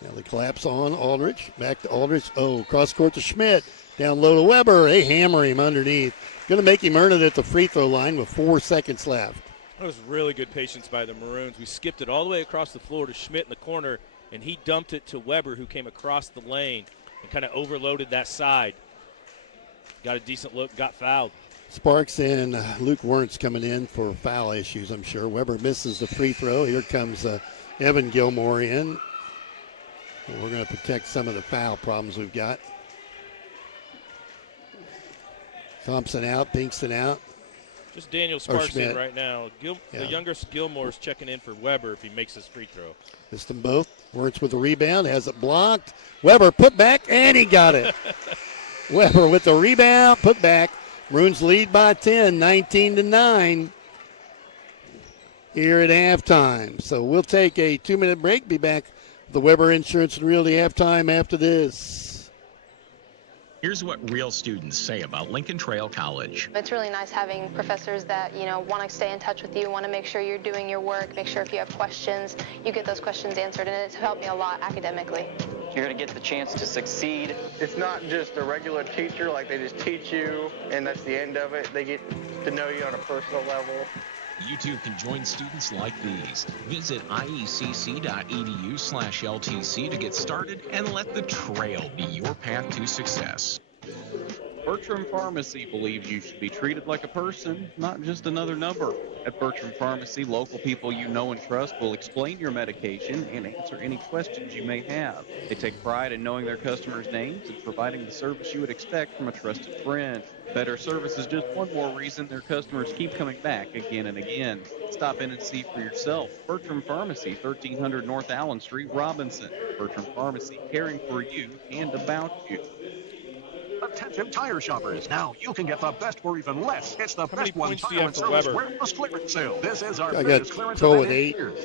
Now the collapse on Aldrich. Back to Aldrich. Oh, cross court to Schmidt. Down low to Weber. They hammer him underneath. Going to make him earn it at the free throw line with 4 seconds left. That was really good patience by the Maroons. We skipped it all the way across the floor to Schmidt in the corner, and he dumped it to Weber, who came across the lane and kind of overloaded that side. Got a decent look, got fouled. Sparks and Luke Wernz coming in for foul issues, I'm sure. Weber misses the free throw. Here comes Evan Gilmore in. And we're going to protect some of the foul problems we've got. Thompson out, Pinkston out. Just Daniel Sparks in Schmidt. right now. The youngest Gilmore's checking in for Weber if he makes his free throw. Missed them both. Wernz with the rebound, has it blocked. Weber put back, and he got it. Weber with the rebound, put back. Maroons lead by 10, 19-9 here at halftime. So we'll take a 2-minute break. Be back with the Weber Insurance and Realty halftime after this. Here's what real students say about Lincoln Trail College. It's really nice having professors that, want to stay in touch with you, want to make sure you're doing your work, make sure if you have questions, you get those questions answered, and it's helped me a lot academically. You're going to get the chance to succeed. It's not just a regular teacher, like they just teach you, and that's the end of it. They get to know you on a personal level. You too can join students like these. Visit iecc.edu/LTC to get started and let the trail be your path to success. Bertram Pharmacy believes you should be treated like a person, not just another number. At Bertram Pharmacy, local people you know and trust will explain your medication and answer any questions you may have. They take pride in knowing their customers' names and providing the service you would expect from a trusted friend. Better service is just one more reason their customers keep coming back again and again. Stop in and see for yourself. Bertram Pharmacy, 1300 North Allen Street, Robinson. Bertram Pharmacy, caring for you and about you. Attention tire shoppers. Now you can get the best for even less. It's the best one tire and service warehouse clearance sale. This is our biggest clearance event in years.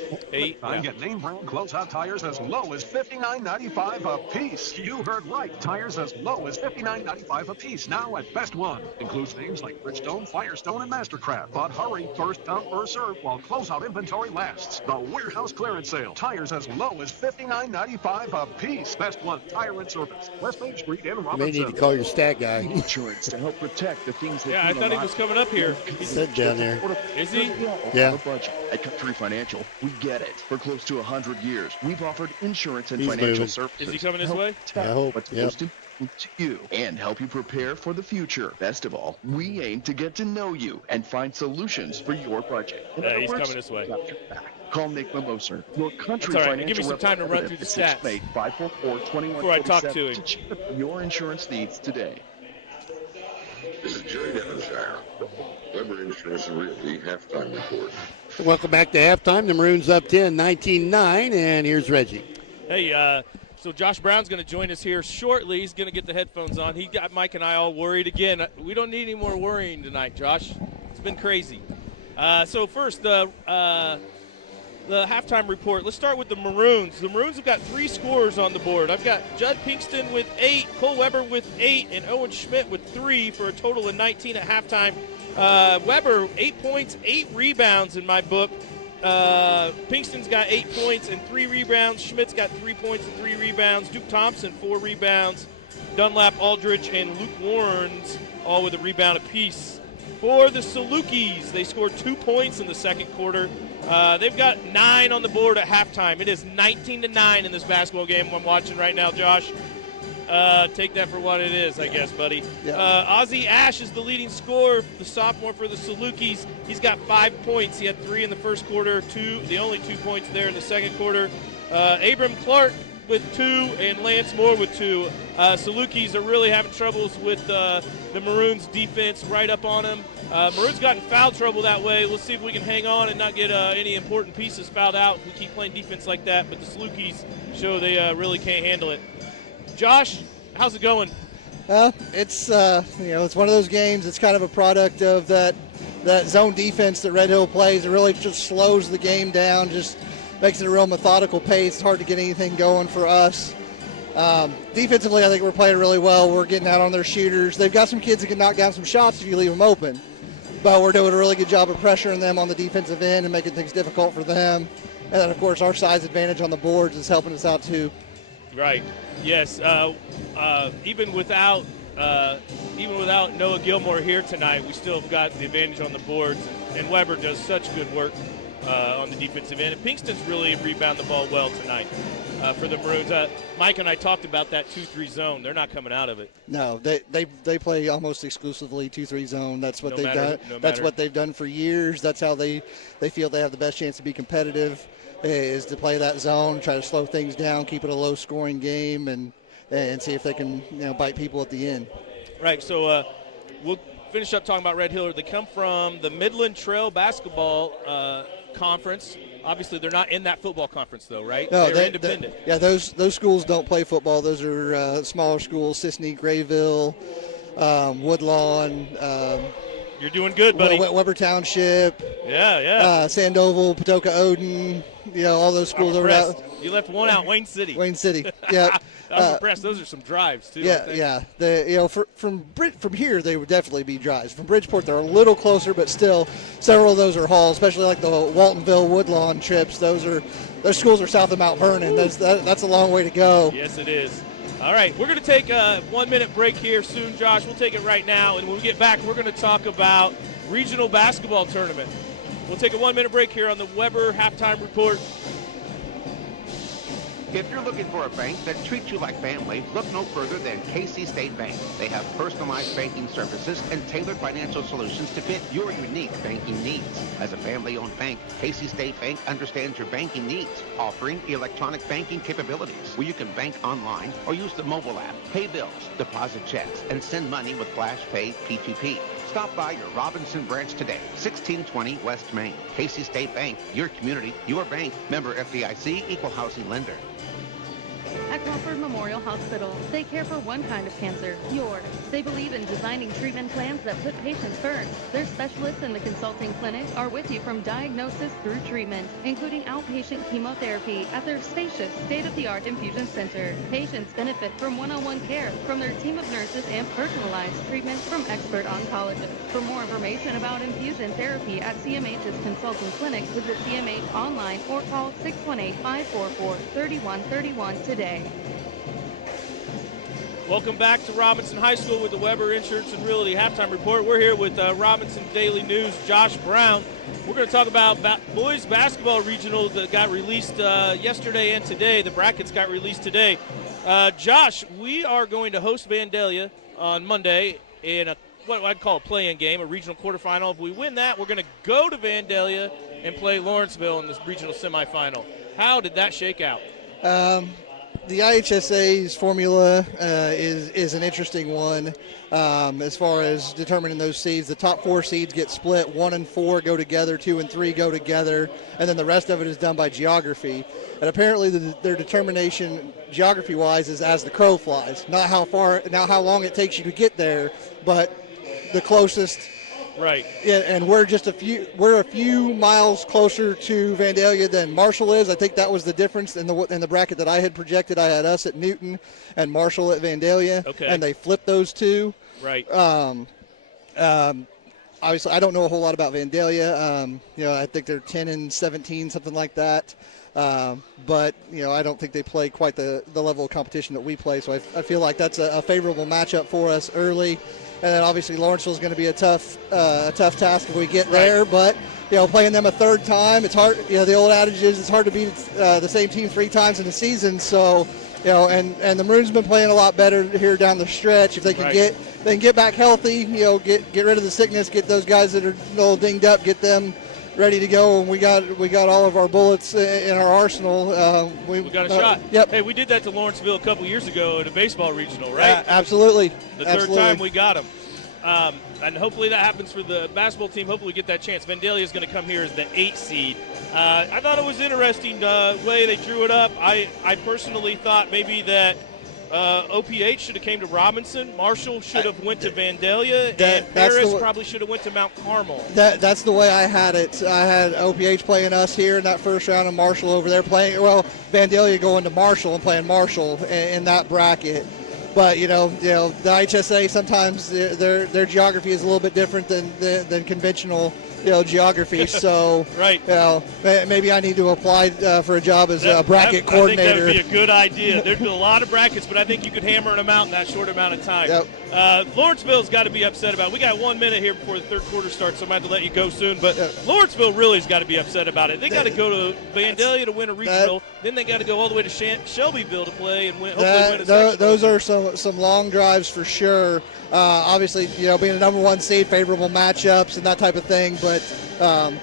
I get name brand closeout tires as low as $59.95 a piece. You heard right. Tires as low as $59.95 a piece. Now at Best One. Includes names like Bridgestone, Firestone, and Mastercraft. But hurry, first come, first serve while closeout inventory lasts. The warehouse clearance sale. Tires as low as $59.95 a piece. Best One tire and service. West Main Street in Robinson. You may need to call your stat guy. Insurance to help protect the things that I thought he was coming up here. He's sitting down there. Is he? Yeah. At Country Financial, we get it. For close to 100 years, we've offered insurance and He's financial moving. services. Is he coming this way? I hope. What's Yep. most important to you and help you prepare for the future. Best of all, we aim to get to know you and find solutions for your budget. In other He's words, coming this way. got your back. Call Nick Mimoser, your Country That's all right. Financial Give me some time to run through the stats. 544-2147 before I talk to him. to check your insurance needs today. This is Jerry Devonshire. Weber Insurance and Realty halftime report. Welcome back to halftime. The Maroons up 10, 19-9, and here's Reggie. Hey, so Josh Brown's going to join us here shortly. He's going to get the headphones on. He got Mike and I all worried again. We don't need any more worrying tonight, Josh. It's been crazy. So first, the halftime report. Let's start with the Maroons. The Maroons have got 3 scorers on the board. I've got Judd Pinkston with 8, Cole Weber with 8, and Owen Schmidt with 3 for a total of 19 at halftime. Weber, 8 points, 8 rebounds in my book. Pinkston's got 8 points and 3 rebounds. Schmidt's got 3 points and 3 rebounds. Duke Thompson, 4 rebounds. Dunlap, Aldrich, and Luke Warrens all with a rebound apiece. For the Salukis, they scored 2 points in the second quarter. They've got 9 on the board at halftime. It is 19-9 in this basketball game I'm watching right now, Josh. Take that for what it is, I guess, buddy. Yeah. Ozzie Ash is the leading scorer, the sophomore for the Salukis. He's got 5 points. He had 3 in the first quarter, the only 2 points there in the second quarter. Abram Clark with 2 and Lance Moore with 2. Salukis are really having troubles with the Maroons defense right up on them. Maroons got in foul trouble that way. Let's see if we can hang on and not get any important pieces fouled out. We keep playing defense like that, but the Salukis show they really can't handle it. Josh, how's it going? Well, it's it's one of those games. It's kind of a product of that zone defense that Red Hill plays. It really just slows the game down, just makes it a real methodical pace. It's hard to get anything going for us. Defensively, I think we're playing really well. We're getting out on their shooters. They've got some kids that can knock down some shots if you leave them open. But we're doing a really good job of pressuring them on the defensive end and making things difficult for them. And then, of course, our size advantage on the boards is helping us out, too. Right. Yes. Even without Noah Gilmore here tonight, we still have got the advantage on the boards. And Weber does such good work on the defensive end. And Pinkston's really rebounded the ball well tonight for the Maroons. Mike and I talked about that 2-3 zone. They're not coming out of it. No, they play almost exclusively 2-3 zone. That's what they've done. That's what they've done for years. That's how they feel they have the best chance to be competitive, is to play that zone, try to slow things down, keep it a low-scoring game, and see if they can bite people at the end. Right. So we'll finish up talking about Red Hill. They come from the Midland Trail Basketball Conference. Obviously, they're not in that football conference, though, right? No, they're independent. Those schools don't play football. Those are smaller schools: Sisney, Grayville, Woodlawn. You're doing good, buddy. Weber Township. Yeah. Sandoval, Patoka, Odin. All those schools are out. You left one out, Wayne City. Wayne City. Yeah. I'm impressed. Those are some drives too. Yeah. From here they would definitely be drives. From Bridgeport they're a little closer, but still several of those are hauls, especially like the Waltonville Woodlawn trips. Those schools are south of Mount Vernon. That's a long way to go. Yes, it is. All right, we're going to take a 1-minute break here soon, Josh. We'll take it right now, and when we get back, we're going to talk about regional basketball tournament. We'll take a 1-minute break here on the Weber Halftime Report. If you're looking for a bank that treats you like family, look no further than Casey State Bank. They have personalized banking services and tailored financial solutions to fit your unique banking needs. As a family-owned bank, Casey State Bank understands your banking needs, offering electronic banking capabilities where you can bank online or use the mobile app, pay bills, deposit checks, and send money with Flash Pay P2P. Stop by your Robinson branch today, 1620 West Main. Casey State Bank, your community, your bank. Member FDIC, equal housing lender. At Crawford Memorial Hospital, they care for one kind of cancer, yours. They believe in designing treatment plans that put patients first. Their specialists in the consulting clinic are with you from diagnosis through treatment, including outpatient chemotherapy at their spacious, state-of-the-art infusion center. Patients benefit from one-on-one care from their team of nurses and personalized treatment from expert oncologists. For more information about infusion therapy at CMH's consulting clinic, visit CMH online or call 618-544-3131 today. Welcome back to Robinson High School with the Weber Insurance and Realty Halftime Report. We're here with Robinson Daily News' Josh Brown. We're going to talk about boys basketball regionals that got released yesterday and today. The brackets got released today. Josh, we are going to host Vandalia on Monday in what I'd call a play-in game, a regional quarterfinal. If we win that, we're going to go to Vandalia and play Lawrenceville in this regional semifinal. How did that shake out? The IHSA's formula is an interesting one as far as determining those seeds. The top 4 seeds get split. 1 and 4 go together, 2 and 3 go together, and then the rest of it is done by geography. And apparently their determination geography-wise is as the crow flies. Not how long it takes you to get there, but the closest. Right. Yeah, and we're a few miles closer to Vandalia than Marshall is. I think that was the difference in the bracket that I had projected. I had us at Newton and Marshall at Vandalia. Okay. And they flipped those two. Right. Obviously, I don't know a whole lot about Vandalia. I think they're 10 and 17, something like that. But I don't think they play quite the level of competition that we play. So I feel like that's a favorable matchup for us early. And then obviously Lawrenceville is going to be a tough task if we get there. But playing them a third time, it's hard. The old adage is it's hard to beat the same team 3 times in a season. So and the Maroons have been playing a lot better here down the stretch. If they can get back healthy, get rid of the sickness, get those guys that are a little dinged up, get them ready to go, and we got all of our bullets in our arsenal. We got a shot. Yep. Hey, we did that to Lawrenceville a couple years ago at a baseball regional, right? Absolutely. The third time we got them. And hopefully that happens for the basketball team. Hopefully we get that chance. Vandalia is going to come here as the 8th seed. I thought it was interesting the way they drew it up. I personally thought maybe that OPH should have came to Robinson. Marshall should have went to Vandalia, and Paris probably should have went to Mount Carmel. That's the way I had it. I had OPH playing us here in that first round, and Marshall over there playing. Well, Vandalia going to Marshall and playing Marshall in that bracket. But the IHSA sometimes their geography is a little bit different than conventional geography. So right. Maybe I need to apply for a job as a bracket coordinator. I think that would be a good idea. There's a lot of brackets, but I think you could hammer them out in that short amount of time. Yep. Lawrenceville's got to be upset about it. We got 1 minute here before the third quarter starts, so I might have to let you go soon. But Lawrenceville really has got to be upset about it. They got to go to Vandalia to win a regional. Then they got to go all the way to Shelbyville to play and hopefully win a sectional. Those are some long drives for sure. Obviously, being a number 1 seed, favorable matchups and that type of thing. But I'm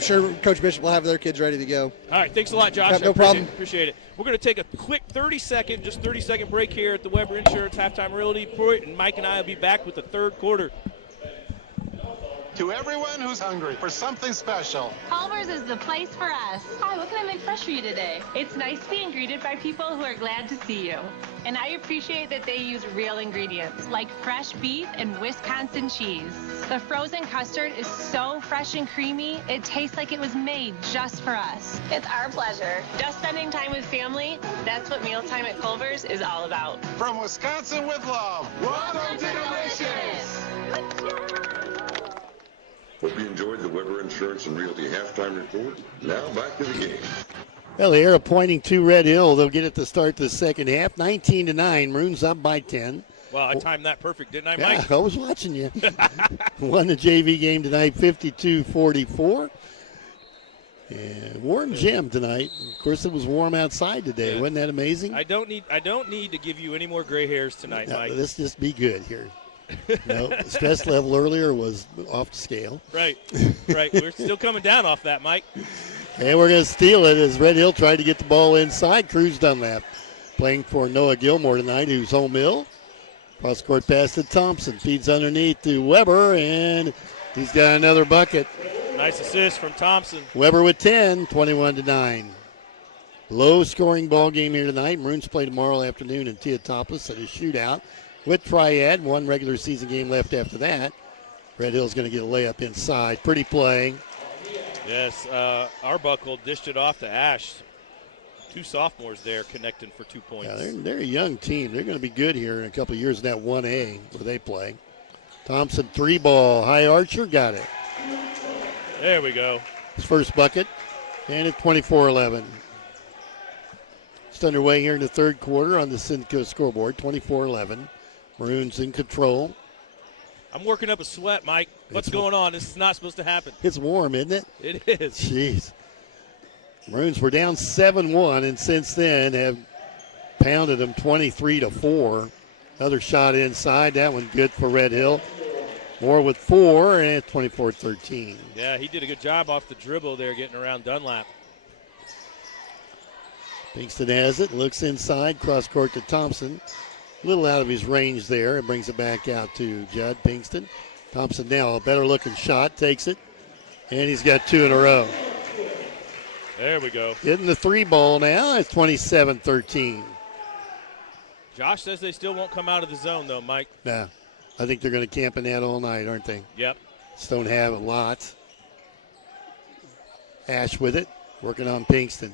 sure Coach Bishop will have their kids ready to go. All right, thanks a lot, Josh. No problem. Appreciate it. We're going to take a quick 30-second break here at the Weber Insurance Halftime Realty Report, and Mike and I will be back with the third quarter. To everyone who's hungry for something special, Culver's is the place for us. Hi, what can I make fresh for you today? It's nice being greeted by people who are glad to see you. And I appreciate that they use real ingredients, like fresh beef and Wisconsin cheese. The frozen custard is so fresh and creamy, it tastes like it was made just for us. It's our pleasure. Just spending time with family, that's what mealtime at Culver's is all about. From Wisconsin with love, welcome to Delicious! Hope you enjoyed the Weber Insurance and Realty Halftime Report. Now back to the game. Well, they're pointing to Red Hill. They'll get it to start the second half. 19-9. Maroons up by 10. Well, I timed that perfect, didn't I, Yeah, Mike? I was watching you. Won the JV game tonight, 52-44. And warm gym tonight. Of course, it was warm outside today. Yeah. Wasn't that amazing? I don't need to give you any more gray hairs tonight, No, Mike. let's just be good here. No, the stress level earlier was off the scale. Right. We're still coming down off that, Mike. And we're going to steal it as Red Hill tried to get the ball inside. Cruz Dunlap playing for Noah Gilmore tonight, who's home ill. Cross-court pass to Thompson. Feeds underneath to Weber, and he's got another bucket. Nice assist from Thompson. Weber with 10, 21-9. Low-scoring ball game here tonight. Maroons play tomorrow afternoon in Teotopos at a shootout with Triad. One regular season game left after that. Red Hill's going to get a layup inside. Pretty play. Yes, Arbuckle dished it off to Ash. Two sophomores there connecting for 2 points. Yeah, they're a young team. They're going to be good here in a couple of years in that 1A where they play. Thompson, 3-ball. High archer, got it. There we go. His first bucket, and it's 24-11. It's underway here in the third quarter on the Synco scoreboard, 24-11. Maroons in control. I'm working up a sweat, Mike. What's going on? This is not supposed to happen. It's warm, isn't it? It is. Jeez. Maroons were down 7-1, and since then have pounded them 23-4. Another shot inside. That one good for Red Hill. Moore with 4, and it's 24-13. Yeah, he did a good job off the dribble there getting around Dunlap. Pinkston has it, looks inside, cross court to Thompson. A little out of his range there, and brings it back out to Judd Pinkston. Thompson now a better looking shot, takes it, and he's got 2 in a row. There we go. Hitting the 3-ball now, it's 27-13. Josh says they still won't come out of the zone, though, Mike. Nah, I think they're going to camp in that all night, aren't they? Yep. Just don't have a lot. Ash with it, working on Pinkston.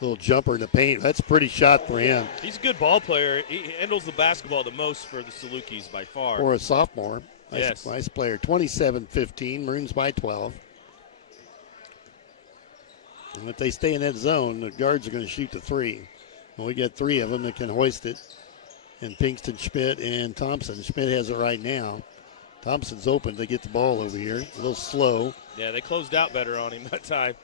Little jumper in the paint. That's a pretty shot for him. He's a good ball player. He handles the basketball the most for the Salukis by far. For a sophomore. Yes. Nice player. 27-15. Maroons by 12. And if they stay in that zone, the guards are going to shoot the 3. And we get 3 of them that can hoist it. And Pinkston, Schmidt, and Thompson. Schmidt has it right now. Thompson's open to get the ball over here. A little slow. Yeah, they closed out better on him that time.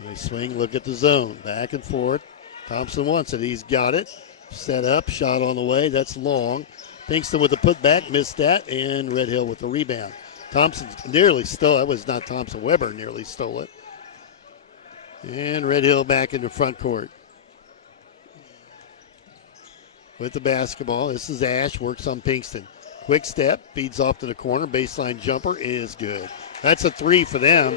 They swing, look at the zone. Back and forth. Thompson wants it. He's got it. Set up, shot on the way. That's long. Pinkston with the putback, missed that, and Red Hill with the rebound. Thompson nearly stole. That was not Thompson. Weber nearly stole it. And Red Hill back into front court. With the basketball, this is Ash, works on Pinkston. Quick step, feeds off to the corner. Baseline jumper is good. That's a 3 for them.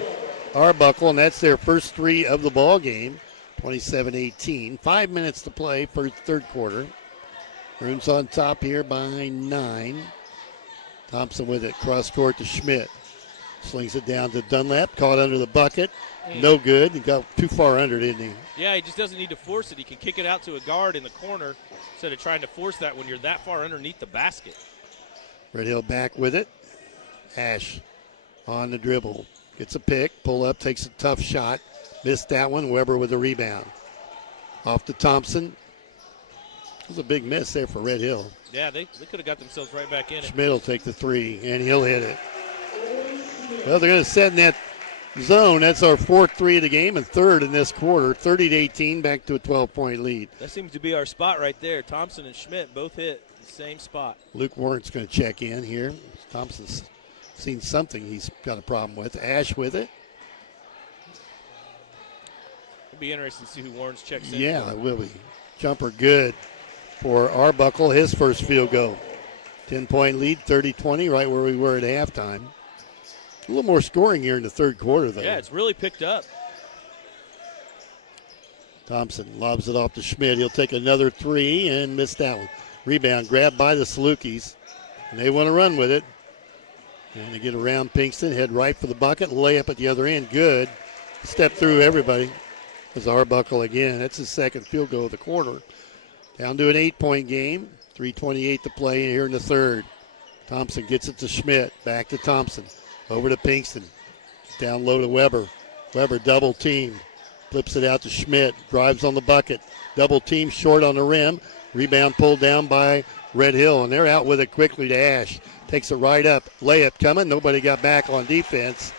Arbuckle, and that's their first 3 of the ball game. 27-18. 5 minutes to play for third quarter. Maroons on top here by 9. Thompson with it. Cross court to Schmidt. Slings it down to Dunlap. Caught under the bucket. No good. He got too far under, didn't he? Yeah, he just doesn't need to force it. He can kick it out to a guard in the corner instead of trying to force that when you're that far underneath the basket. Red Hill back with it. Ash on the dribble. Gets a pick. Pull up. Takes a tough shot. Missed that one. Weber with the rebound. Off to Thompson. It was a big miss there for Red Hill. Yeah, they could have got themselves right back in it. Schmidt will take the 3, and he'll hit it. Well, they're going to set in that zone. That's our 4th 3 of the game and 3rd in this quarter. 30-18, back to a 12-point lead. That seems to be our spot right there. Thompson and Schmidt both hit the same spot. Luke Warren's going to check in here. Thompson's seen something he's got a problem with. Ash with it. It'll be interesting to see who Warren's checks in. Yeah, it will be. Jumper good for Arbuckle, his first field goal. 10-point lead, 30-20, right where we were at halftime. A little more scoring here in the third quarter, though. Yeah, it's really picked up. Thompson lobs it off to Schmidt. He'll take another 3 and miss that one. Rebound grabbed by the Salukis, and they want to run with it. And they get around Pinkston, head right for the bucket, layup at the other end, good. Step through everybody. There's Arbuckle again. That's his second field goal of the quarter. Down to an 8-point game. 3:28 to play here in the third. Thompson gets it to Schmidt. Back to Thompson. Over to Pinkston. Down low to Weber. Weber double teamed. Flips it out to Schmidt. Drives on the bucket. Double team short on the rim. Rebound pulled down by Red Hill, and they're out with it quickly to Ash. Takes it right up. Layup coming. Nobody got back on defense.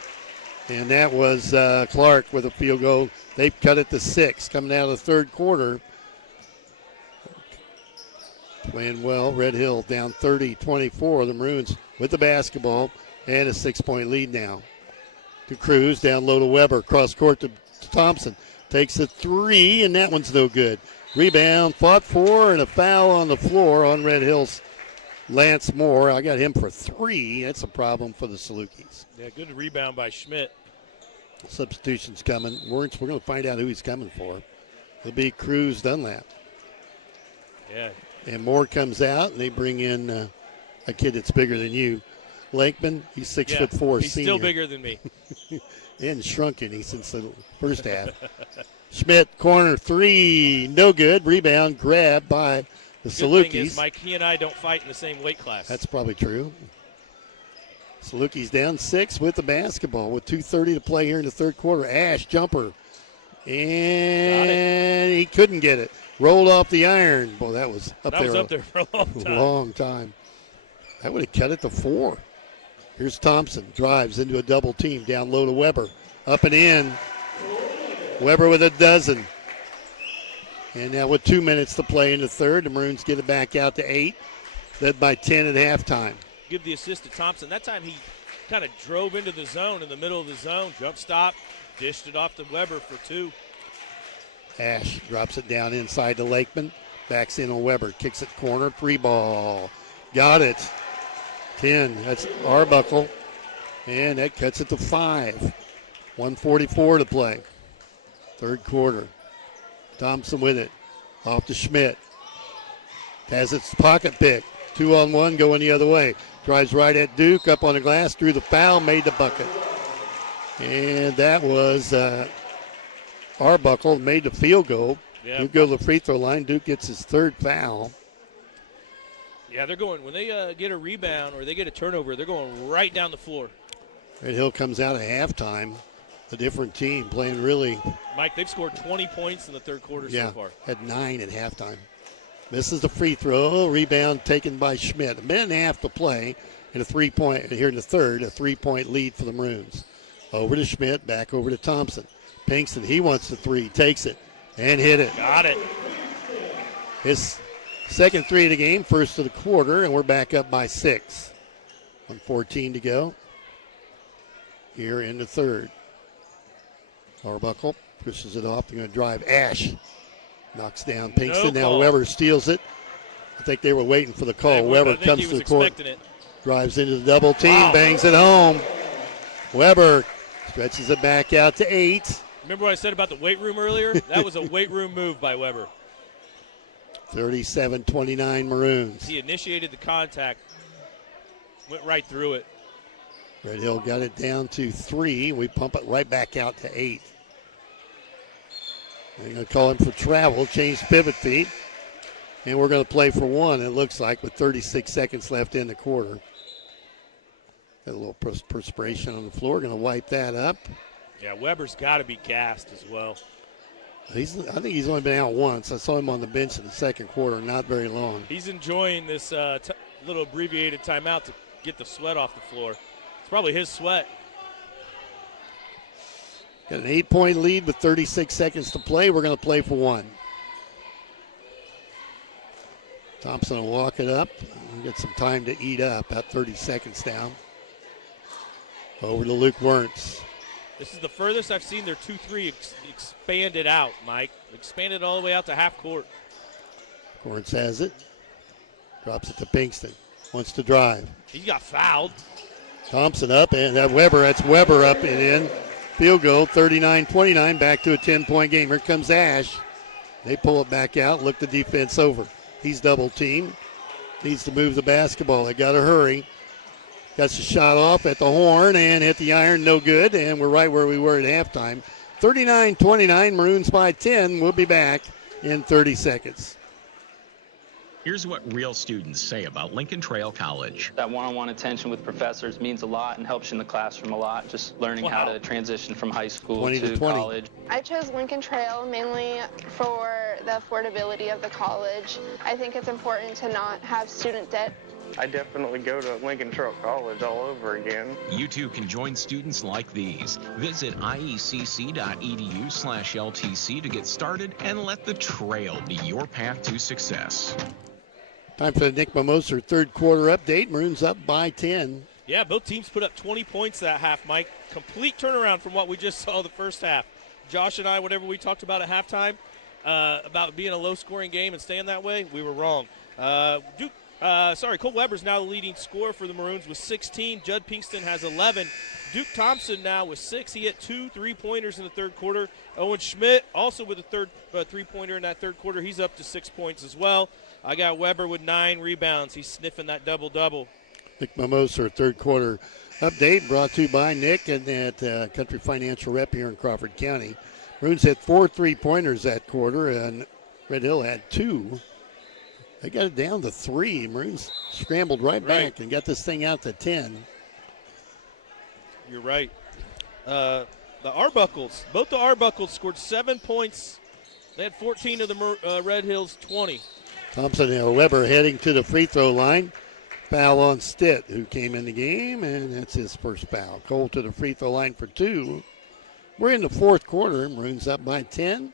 And that was Clark with a field goal. They've cut it to 6 coming out of the third quarter. Playing well. Red Hill down 30-24. The Maroons with the basketball and a 6-point lead now. To Cruz, down low to Weber. Cross court to Thompson. Takes a 3, and that one's no good. Rebound, fought for, and a foul on the floor on Red Hill's Lance Moore. I got him for 3. That's a problem for the Salukis. Yeah, good rebound by Schmidt. Substitutions coming. We're going to find out who he's coming for. It'll be Cruz Dunlap. Yeah. And Moore comes out, and they bring in a kid that's bigger than you. Lakeman, he's 6'4", he's senior. Still bigger than me. And shrunken since the first half. Schmidt, corner 3, no good. Rebound, grabbed by the Salukis. Good thing is, Mike, he and I don't fight in the same weight class. That's probably true. Salukis down 6 with the basketball with 2:30 to play here in the third quarter. Ash, jumper. And he couldn't get it. Rolled off the iron. Boy, that was up there. That was up there for a long time. Long time. That would have cut it to 4. Here's Thompson. Drives into a double team. Down low to Weber. Up and in. Weber with a dozen. And now with 2 minutes to play in the third, the Maroons get it back out to 8. Led by 10 at halftime. Give the assist to Thompson. That time he kind of drove into the zone, in the middle of the zone. Jump stop. Dished it off to Weber for 2. Ash drops it down inside to Lakeman. Backs in on Weber. Kicks it corner. 3 ball. Got it. 10. That's Arbuckle. And that cuts it to 5. 1:44 to play. Third quarter. Thompson with it. Off to Schmidt. Has its pocket pick. 2-on-1 going the other way. Drives right at Duke. Up on the glass. Drew the foul. Made the bucket. And that was Arbuckle. Made the field goal. Yeah. Duke go to the free throw line. Duke gets his 3rd foul. Yeah, they're going, when they get a rebound or they get a turnover, they're going right down the floor. Red Hill comes out at halftime. A different team playing really. Mike, they've scored 20 points in the third quarter so far. Had 9 at halftime. Misses the free throw. Rebound taken by Schmidt. A minute and a half to play. And a 3-point, here in the third, a 3-point lead for the Maroons. Over to Schmidt, back over to Thompson. Pinkston, he wants the 3. Takes it and hit it. Got it. His second 3 of the game, first of the quarter, and we're back up by 6. 1:14 to go here in the third. Arbuckle pushes it off. They're going to drive. Ash knocks down Pinkston. Now Weber steals it. I think they were waiting for the call. Weber comes to the court. Drives into the double team. Bangs it home. Weber stretches it back out to 8. Remember what I said about the weight room earlier? That was a weight room move by Weber. 37-29 Maroons. He initiated the contact. Went right through it. Red Hill got it down to 3. We pump it right back out to 8. They're going to call him for travel, change pivot feet. And we're going to play for 1, it looks like, with 36 seconds left in the quarter. Got a little perspiration on the floor. Going to wipe that up. Yeah, Weber's got to be gassed as well. I think he's only been out once. I saw him on the bench in the second quarter, not very long. He's enjoying this little abbreviated timeout to get the sweat off the floor. It's probably his sweat. Got an 8-point lead with 36 seconds to play. We're going to play for 1. Thompson will walk it up. We'll get some time to eat up. About 30 seconds down. Over to Luke Wernz. This is the furthest I've seen their 2-3 expanded out, Mike. Expanded all the way out to half court. Wernz has it. Drops it to Pinkston. Wants to drive. He got fouled. Thompson up, and that's Weber up and in. Field goal, 39-29, back to a 10-point game. Here comes Ash. They pull it back out, look the defense over. He's double teamed. Needs to move the basketball. They got to hurry. Got the shot off at the horn and hit the iron, no good. And we're right where we were at halftime. 39-29, Maroons by 10. We'll be back in 30 seconds. Here's what real students say about Lincoln Trail College. That one-on-one attention with professors means a lot and helps you in the classroom a lot, just learning how to transition from high school to college. I chose Lincoln Trail mainly for the affordability of the college. I think it's important to not have student debt. I definitely go to Lincoln Trail College all over again. You too can join students like these. Visit iecc.edu/LTC to get started and let the trail be your path to success. Time for the Nick Mimosa third quarter update. Maroons up by 10. Yeah, both teams put up 20 points that half, Mike. Complete turnaround from what we just saw the first half. Josh and I, whatever we talked about at halftime, about being a low-scoring game and staying that way, we were wrong. Cole Weber's now the leading scorer for the Maroons with 16. Judd Pinkston has 11. Duke Thompson now with 6. He hit 2 3-pointers in the third quarter. Owen Schmidt also with a third three-pointer in that third quarter. He's up to 6 points as well. I got Weber with 9 rebounds. He's sniffing that double-double. Nick Mimosa, third quarter update brought to you by Nick and at Country Financial Rep here in Crawford County. Maroons had 4 3-pointers that quarter, and Red Hill had 2. They got it down to 3. Maroons scrambled right back and got this thing out to 10. You're right. The Arbuckles, both the Arbuckles scored 7 points. They had 14 of the Red Hills 20. Thompson and Weber heading to the free throw line. Foul on Stitt, who came in the game, and that's his first foul. Cole to the free throw line for 2. We're in the fourth quarter. Maroons up by 10.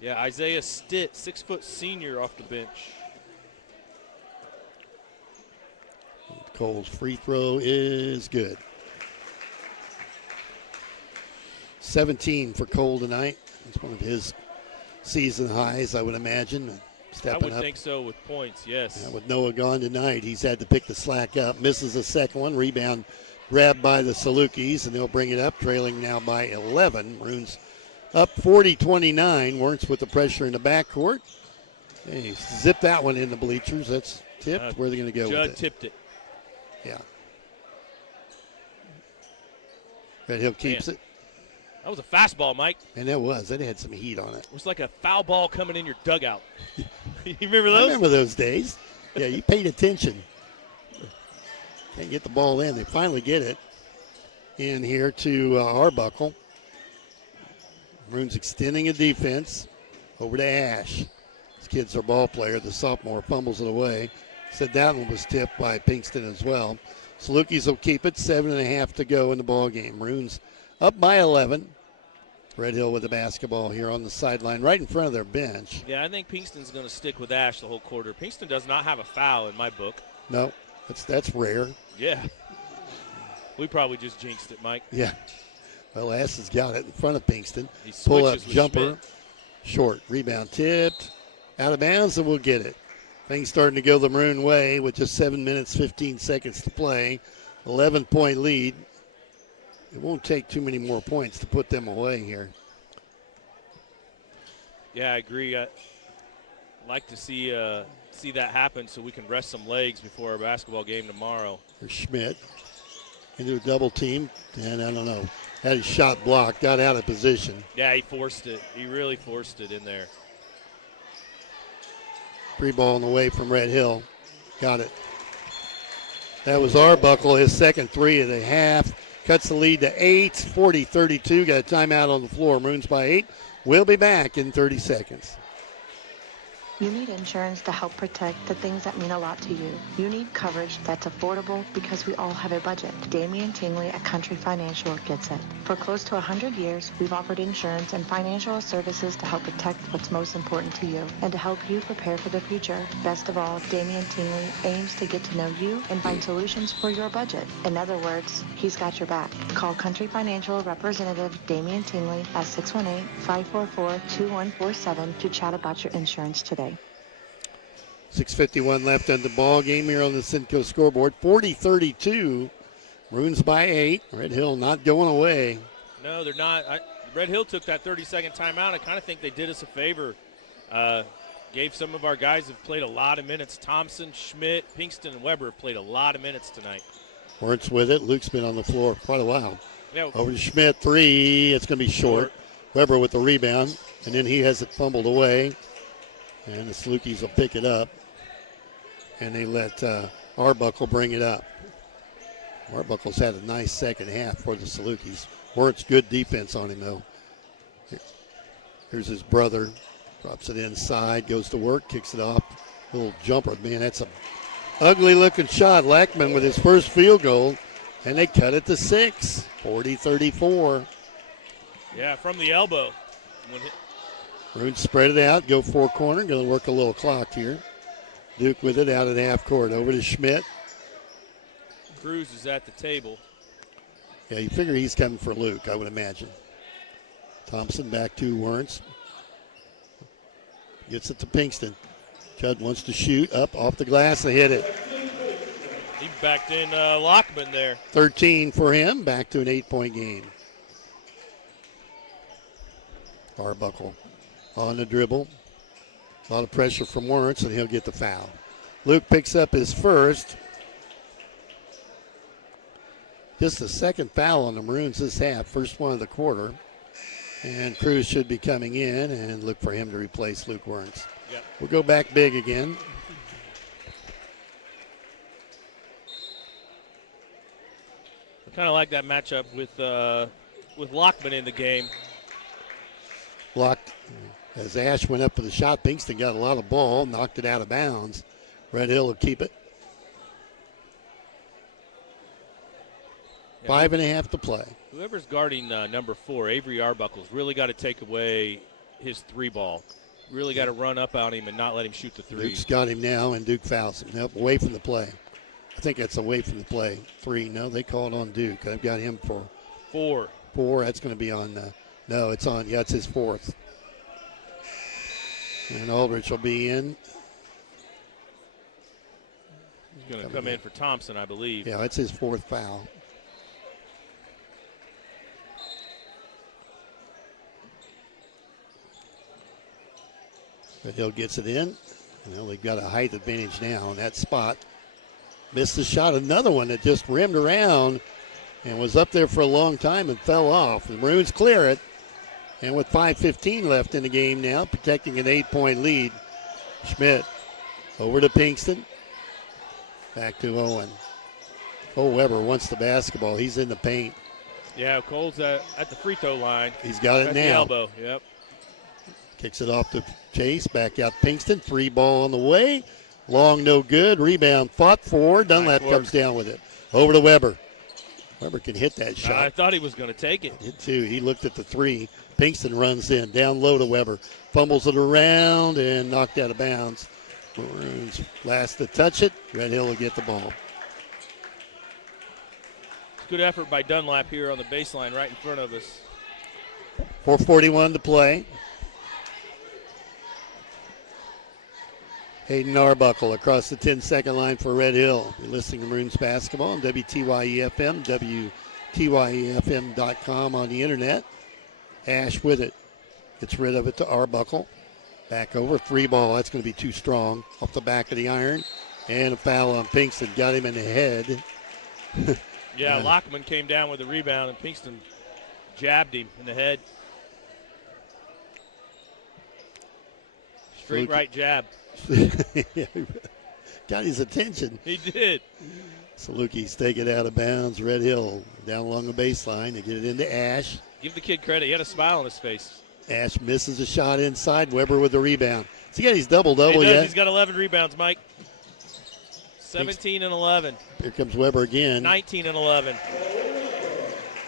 Yeah, Isaiah Stitt, 6-foot senior off the bench. Cole's free throw is good. 17 for Cole tonight. It's one of his season highs, I would imagine. Stepping I would think so with points, yes. Yeah, with Noah gone tonight, he's had to pick the slack up. Misses the second one. Rebound grabbed by the Salukis, and they'll bring it up, trailing now by 11. Maroons up 40-29. Wernz with the pressure in the backcourt. Hey, zip that one in the bleachers. That's tipped. Where are they going to go Judd with it? tipped it. Yeah. Red Hill keeps it. That was a fastball, Mike. And it was. It had some heat on it. It was like a foul ball coming in your dugout. You remember those? I remember those days. Yeah, you paid attention. Can't get the ball in. They finally get it in here to Arbuckle. Maroons extending a defense over to Ash. This kid's our ball player. The sophomore fumbles it away. Said that one was tipped by Pinkston as well. Salukis will keep it. 7.5 to go in the ball game. Maroons up by 11. Red Hill with the basketball here on the sideline, right in front of their bench. Yeah, I think Pinkston's going to stick with Ash the whole quarter. Pinkston does not have a foul in my book. No, that's rare. Yeah. We probably just jinxed it, Mike. Yeah. Well, Ash has got it in front of Pinkston. Pull up jumper. Short. Rebound tipped. Out of bounds, and we'll get it. Things starting to go the Maroon way with just 7 minutes, 15 seconds to play. 11-point lead. It won't take too many more points to put them away here. Yeah, I agree. I'd like to see that happen so we can rest some legs before our basketball game tomorrow. There's Schmidt into a double team, and I don't know, had his shot blocked, got out of position. Yeah, he forced it. He really forced it in there. Free ball on the way from Red Hill. Got it. That was Arbuckle, his second 3 of the half. Cuts the lead to 8, 40-32. Got a timeout on the floor. Maroons by 8. We'll be back in 30 seconds. You need insurance to help protect the things that mean a lot to you. You need coverage that's affordable because we all have a budget. Damian Tingley at Country Financial gets it. For close to 100 years, we've offered insurance and financial services to help protect what's most important to you and to help you prepare for the future. Best of all, Damian Tingley aims to get to know you and find solutions for your budget. In other words, he's got your back. Call Country Financial representative Damian Tingley at 618-544-2147 to chat about your insurance today. 6:51 left on the ball game here on the Cinco scoreboard. 40-32. Maroons by 8. Red Hill not going away. No, they're not. Red Hill took that 30-second timeout. I kind of think they did us a favor. Gave some of our guys who've played a lot of minutes. Thompson, Schmidt, Pinkston, and Weber have played a lot of minutes tonight. Wernz with it. Luke's been on the floor for quite a while. Yeah. Over to Schmidt, 3. It's going to be short. Weber with the rebound, and then he has it fumbled away. And the Salukis will pick it up. And they let Arbuckle bring it up. Arbuckle's had a nice second half for the Salukis. Wertz good defense on him, though. Here's his brother. Drops it inside, goes to work, kicks it off. Little jumper. Man, that's a ugly-looking shot. Lackman with his first field goal, and they cut it to 6, 40-34. Yeah, from the elbow. Maroons spread it out, go four corner. Going to work a little clock here. Duke with it out at half court. Over to Schmidt. Cruz is at the table. Yeah, you figure he's coming for Luke, I would imagine. Thompson back to Wertz. Gets it to Pinkston. Judd wants to shoot up off the glass and hit it. He backed in Lockman there. 13 for him. Back to an 8-point game. Arbuckle on the dribble. A lot of pressure from Wertz, and he'll get the foul. Luke picks up his first. Just the second foul on the Maroons this half. First one of the quarter. And Cruz should be coming in and look for him to replace Luke Wertz. Yep. We'll go back big again. I kind of like that matchup with Lockman in the game. Blocked as Ash went up for the shot. Pinkston got a lot of ball, knocked it out of bounds. Red Hill will keep it. 5.5 to play. Whoever's guarding number 4, Avery Arbuckle's really got to take away his 3-ball. Really got to run up on him and not let him shoot the 3. Duke's got him now, and Duke fouls him. Nope, away from the play. I think that's away from the play. 3. No, they called on Duke. I've got him for 4. 4. That's going to be on. No, it's on. Yeah, it's his 4th. And Aldrich will be in. He's going to come in for Thompson, I believe. Yeah, it's his 4th foul. But Hill gets it in. Well, they've got a height advantage now in that spot. Missed the shot. Another one that just rimmed around and was up there for a long time and fell off. The Maroons clear it. And with 5:15 left in the game now, protecting an 8-point lead. Schmidt over to Pinkston. Back to Owen. Cole Weber wants the basketball. He's in the paint. Yeah, Cole's at the free throw line. He's got it at now. The elbow, yep. Kicks it off to Chase. Back out Pinkston. 3 ball on the way. Long, no good. Rebound fought for. Dunlap comes down with it. Over to Weber. Weber can hit that shot. I thought he was going to take it. Did too. He looked at the 3. Pinkston runs in. Down low to Weber. Fumbles it around and knocked out of bounds. Maroons last to touch it. Red Hill will get the ball. Good effort by Dunlap here on the baseline right in front of us. 4:41 to play. Hayden Arbuckle across the 10-second line for Red Hill. You're listening to Maroons basketball on WTYE-FM, WTYEFM.com on the internet. Ash with it. Gets rid of it to Arbuckle. Back over. 3 ball. That's going to be too strong. Off the back of the iron. And a foul on Pinkston. Got him in the head. Yeah, Lockman came down with the rebound, and Pinkston jabbed him in the head. Straight right jab. Got his attention. He did. Salukis take it out of bounds. Red Hill down along the baseline. They get it into Ash. Give the kid credit. He had a smile on his face. Ash misses a shot inside. Weber with the rebound. Has he got his double-double yet? yet? He's got 11 rebounds, Mike. 17 and 11. Here comes Weber again. 19 and 11.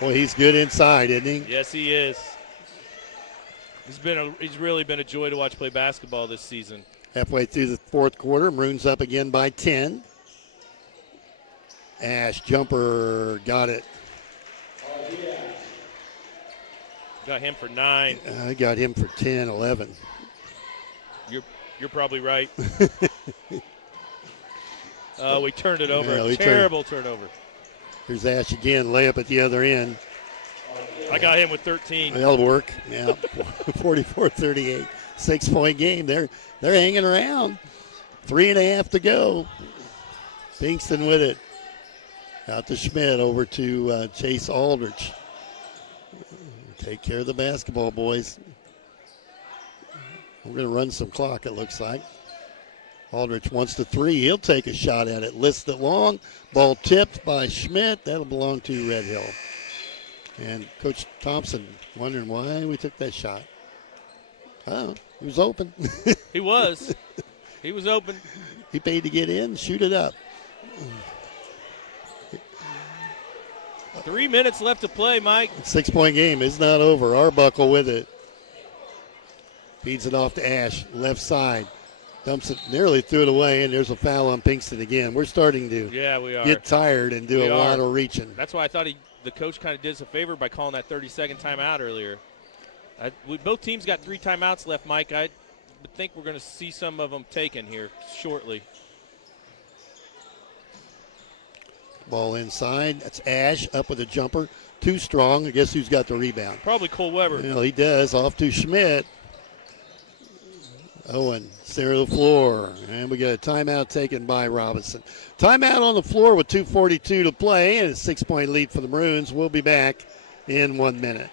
Boy, he's good inside, isn't he? Yes, he is. He's really been a joy to watch play basketball this season. Halfway through the 4th quarter, Maroons up again by 10. Ash, jumper, got it. Got him for 9. I got him for 10, 11. You're probably right. We turned it over. Yeah, Terrible turnover. Here's Ash again, layup at the other end. I got him with 13. That'll work. Yeah, 44-38. 6-point game. They're hanging around. 3.5 to go. Pinkston with it. Out to Schmidt, over to Chase Aldrich. Take care of the basketball, boys. We're going to run some clock, it looks like. Aldrich wants the three. He'll take a shot at it. Lists it long. Ball tipped by Schmidt. That'll belong to Red Hill. And Coach Thompson wondering why we took that shot. Oh, he was open. He was. He was open. He paid to get in. Shoot it up. 3 minutes left to play, Mike. 6-point game is not over. Arbuckle with it. Feeds it off to Ash, left side. Dumps it, nearly threw it away, and there's a foul on Pinkston again. We're starting to get tired and do a lot of reaching. That's why I thought the coach kind of did us a favor by calling that 30-second timeout earlier. Both teams got 3 timeouts left, Mike. I think we're going to see some of them taken here shortly. Ball inside. That's Ash up with a jumper. Too strong. I guess who's got the rebound? Probably Cole Weber. Well, he does. Off to Schmidt. Owen, center of the floor. And we got a timeout taken by Robinson. Timeout on the floor with 2:42 to play and a 6-point lead for the Maroons. We'll be back in 1 minute.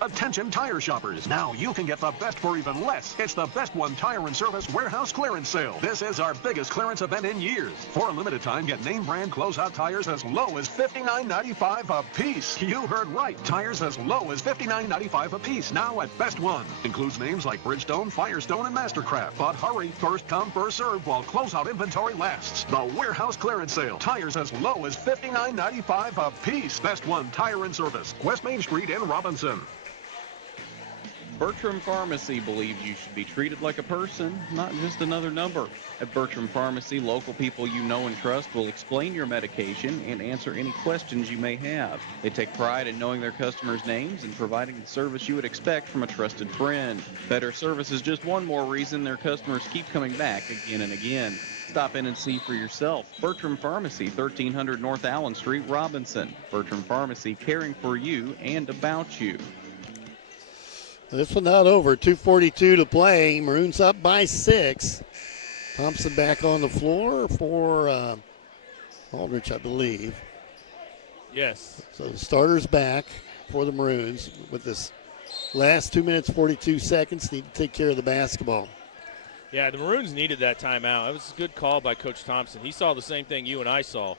Attention tire shoppers. Now you can get the best for even less. It's the Best One Tire and Service Warehouse Clearance Sale. This is our biggest clearance event in years. For a limited time, get name brand closeout tires as low as $59.95 a piece. You heard right. Tires as low as $59.95 a piece. Now at Best One. Includes names like Bridgestone, Firestone, and Mastercraft. But hurry, first come, first serve while closeout inventory lasts. The Warehouse Clearance Sale. Tires as low as $59.95 a piece. Best One Tire and Service. West Main Street in Robinson. Bertram Pharmacy believes you should be treated like a person, not just another number. At Bertram Pharmacy, local people you know and trust will explain your medication and answer any questions you may have. They take pride in knowing their customers' names and providing the service you would expect from a trusted friend. Better service is just one more reason their customers keep coming back again and again. Stop in and see for yourself. Bertram Pharmacy, 1300 North Allen Street, Robinson. Bertram Pharmacy, caring for you and about you. This one not over. 2:42 to play. Maroons up by 6. Thompson back on the floor for Aldrich, I believe. Yes. So the starter's back for the Maroons with this last 2 minutes, 42 seconds. Need to take care of the basketball. Yeah, the Maroons needed that timeout. It was a good call by Coach Thompson. He saw the same thing you and I saw.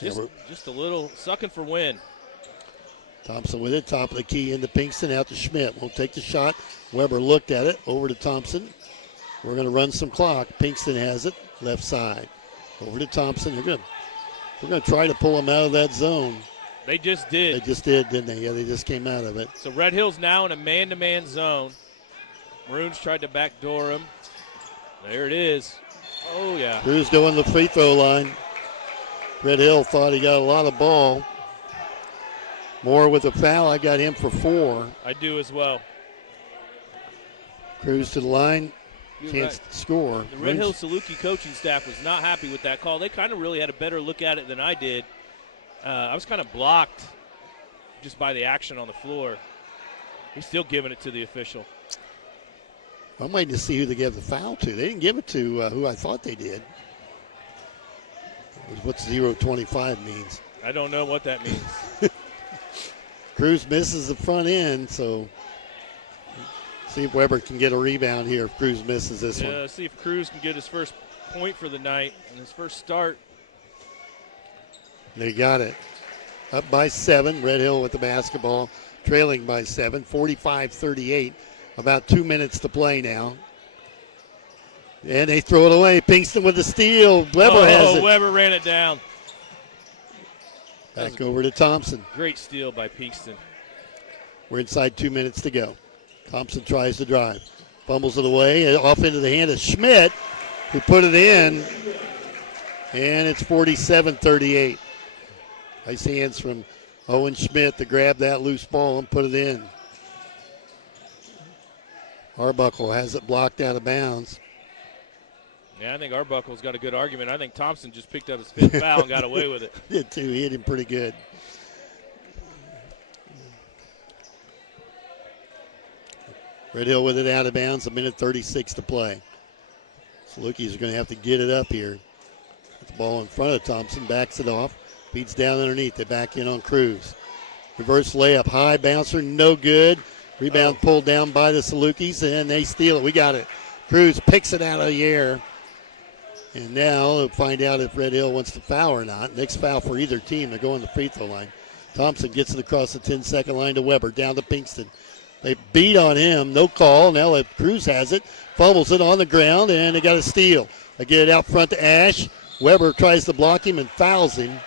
Just a little sucking for wind. Thompson with it, top of the key into Pinkston, out to Schmidt. Won't take the shot. Weber looked at it, over to Thompson. We're going to run some clock. Pinkston has it, left side. Over to Thompson. We're going to try to pull him out of that zone. They just did. They just did, didn't they? Yeah, they just came out of it. So Red Hill's now in a man-to-man zone. Maroons tried to backdoor him. There it is. Oh, yeah. Cruz going to the free throw line. Red Hill thought he got a lot of ball. Moore with a foul. I got him for 4. I do as well. Cruz to the line. Can't score. The Red Hill Saluki coaching staff was not happy with that call. They kind of really had a better look at it than I did. I was kind of blocked just by the action on the floor. He's still giving it to the official. I'm waiting to see who they gave the foul to. They didn't give it to who I thought they did. What 0-25 means. I don't know what that means. Cruz misses the front end, so see if Weber can get a rebound here if Cruz misses this one. Yeah, see if Cruz can get his first point for the night and his first start. They got it. Up by 7. Red Hill with the basketball, trailing by 7, 45-38. About 2 minutes to play now. And they throw it away. Pinkston with the steal. Weber has it. Weber ran it down. Back over to Thompson. Great steal by Pinkston. We're inside 2 minutes to go. Thompson tries to drive. Fumbles it away. Off into the hand of Schmidt, who put it in. And it's 47-38. Nice hands from Owen Schmidt to grab that loose ball and put it in. Arbuckle has it blocked out of bounds. Yeah, I think Arbuckle's got a good argument. I think Thompson just picked up his 5th foul and got away with it. Did too. He hit him pretty good. Red Hill with it out of bounds. 1:36 to play. Salukis are going to have to get it up here. Get the ball in front of Thompson. Backs it off. Beats down underneath. They back in on Cruz. Reverse layup. High bouncer. No good. Rebound pulled down by the Salukis, and they steal it. We got it. Cruz picks it out of the air. And now we'll find out if Red Hill wants to foul or not. Next foul for either team. They're going to the free throw line. Thompson gets it across the 10-second line to Weber. Down to Pinkston. They beat on him. No call. Now Cruz has it. Fumbles it on the ground, and they got a steal. They get it out front to Ash. Weber tries to block him and fouls him.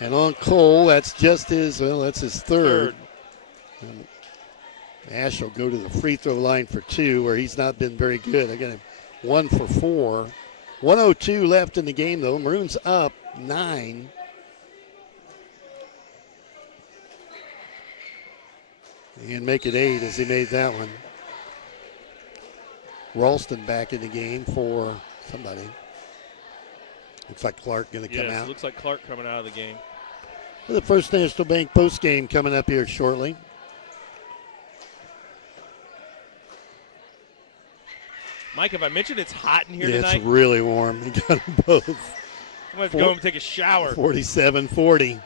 And on Cole, that's just his third. And Ash will go to the free throw line for 2, where he's not been very good. I got him 1 for 4. 1:02 left in the game, though. Maroons up 9. And make it 8 as he made that one. Ralston back in the game for somebody. Looks like Clark going to come out. Looks like Clark coming out of the game. The First National Bank post game coming up here shortly. Mike, have I mentioned it's hot in here tonight? It's really warm. You got them both. I'm going to go and take a shower. 47-40.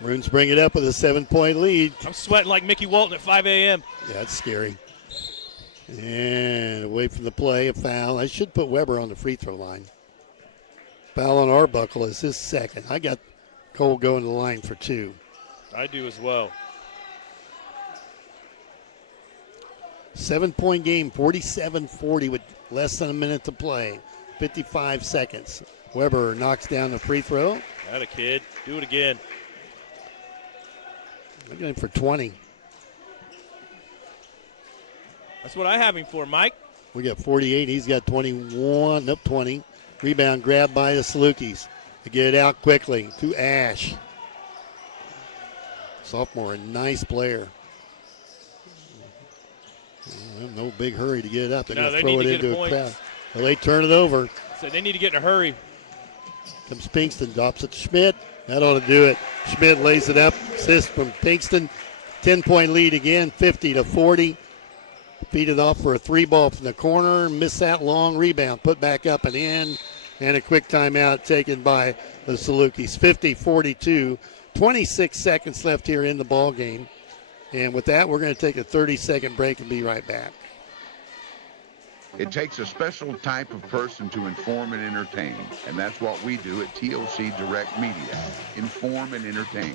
Maroons bring it up with a 7-point lead. I'm sweating like Mickey Walton at 5 a.m. Yeah, it's scary. And away from the play, a foul. I should put Weber on the free throw line. Foul on Arbuckle is his second. I got Cole going to the line for 2. I do as well. 7-point game, 47-40 with less than a minute to play. 55 seconds. Weber knocks down the free throw. Atta kid. Do it again. I got him for 20. That's what I have him for, Mike. We got 48. He's got 21. Nope, 20. Rebound grabbed by the Salukis. They get it out quickly to Ash. Sophomore, a nice player. No big hurry to get it up. They're going to throw it into a crowd. Well, they turn it over. So they need to get in a hurry. Comes Pinkston, drops it to Schmidt. That ought to do it. Schmidt lays it up. Assist from Pinkston. 10-point lead again, 50-40. Feed it off for a 3-ball from the corner. Miss that long rebound. Put back up and in. And a quick timeout taken by the Salukis. 50-42. 26 seconds left here in the ball game. And with that, we're going to take a 30-second break and be right back. It takes a special type of person to inform and entertain, and that's what we do at TOC Direct Media. Inform and entertain.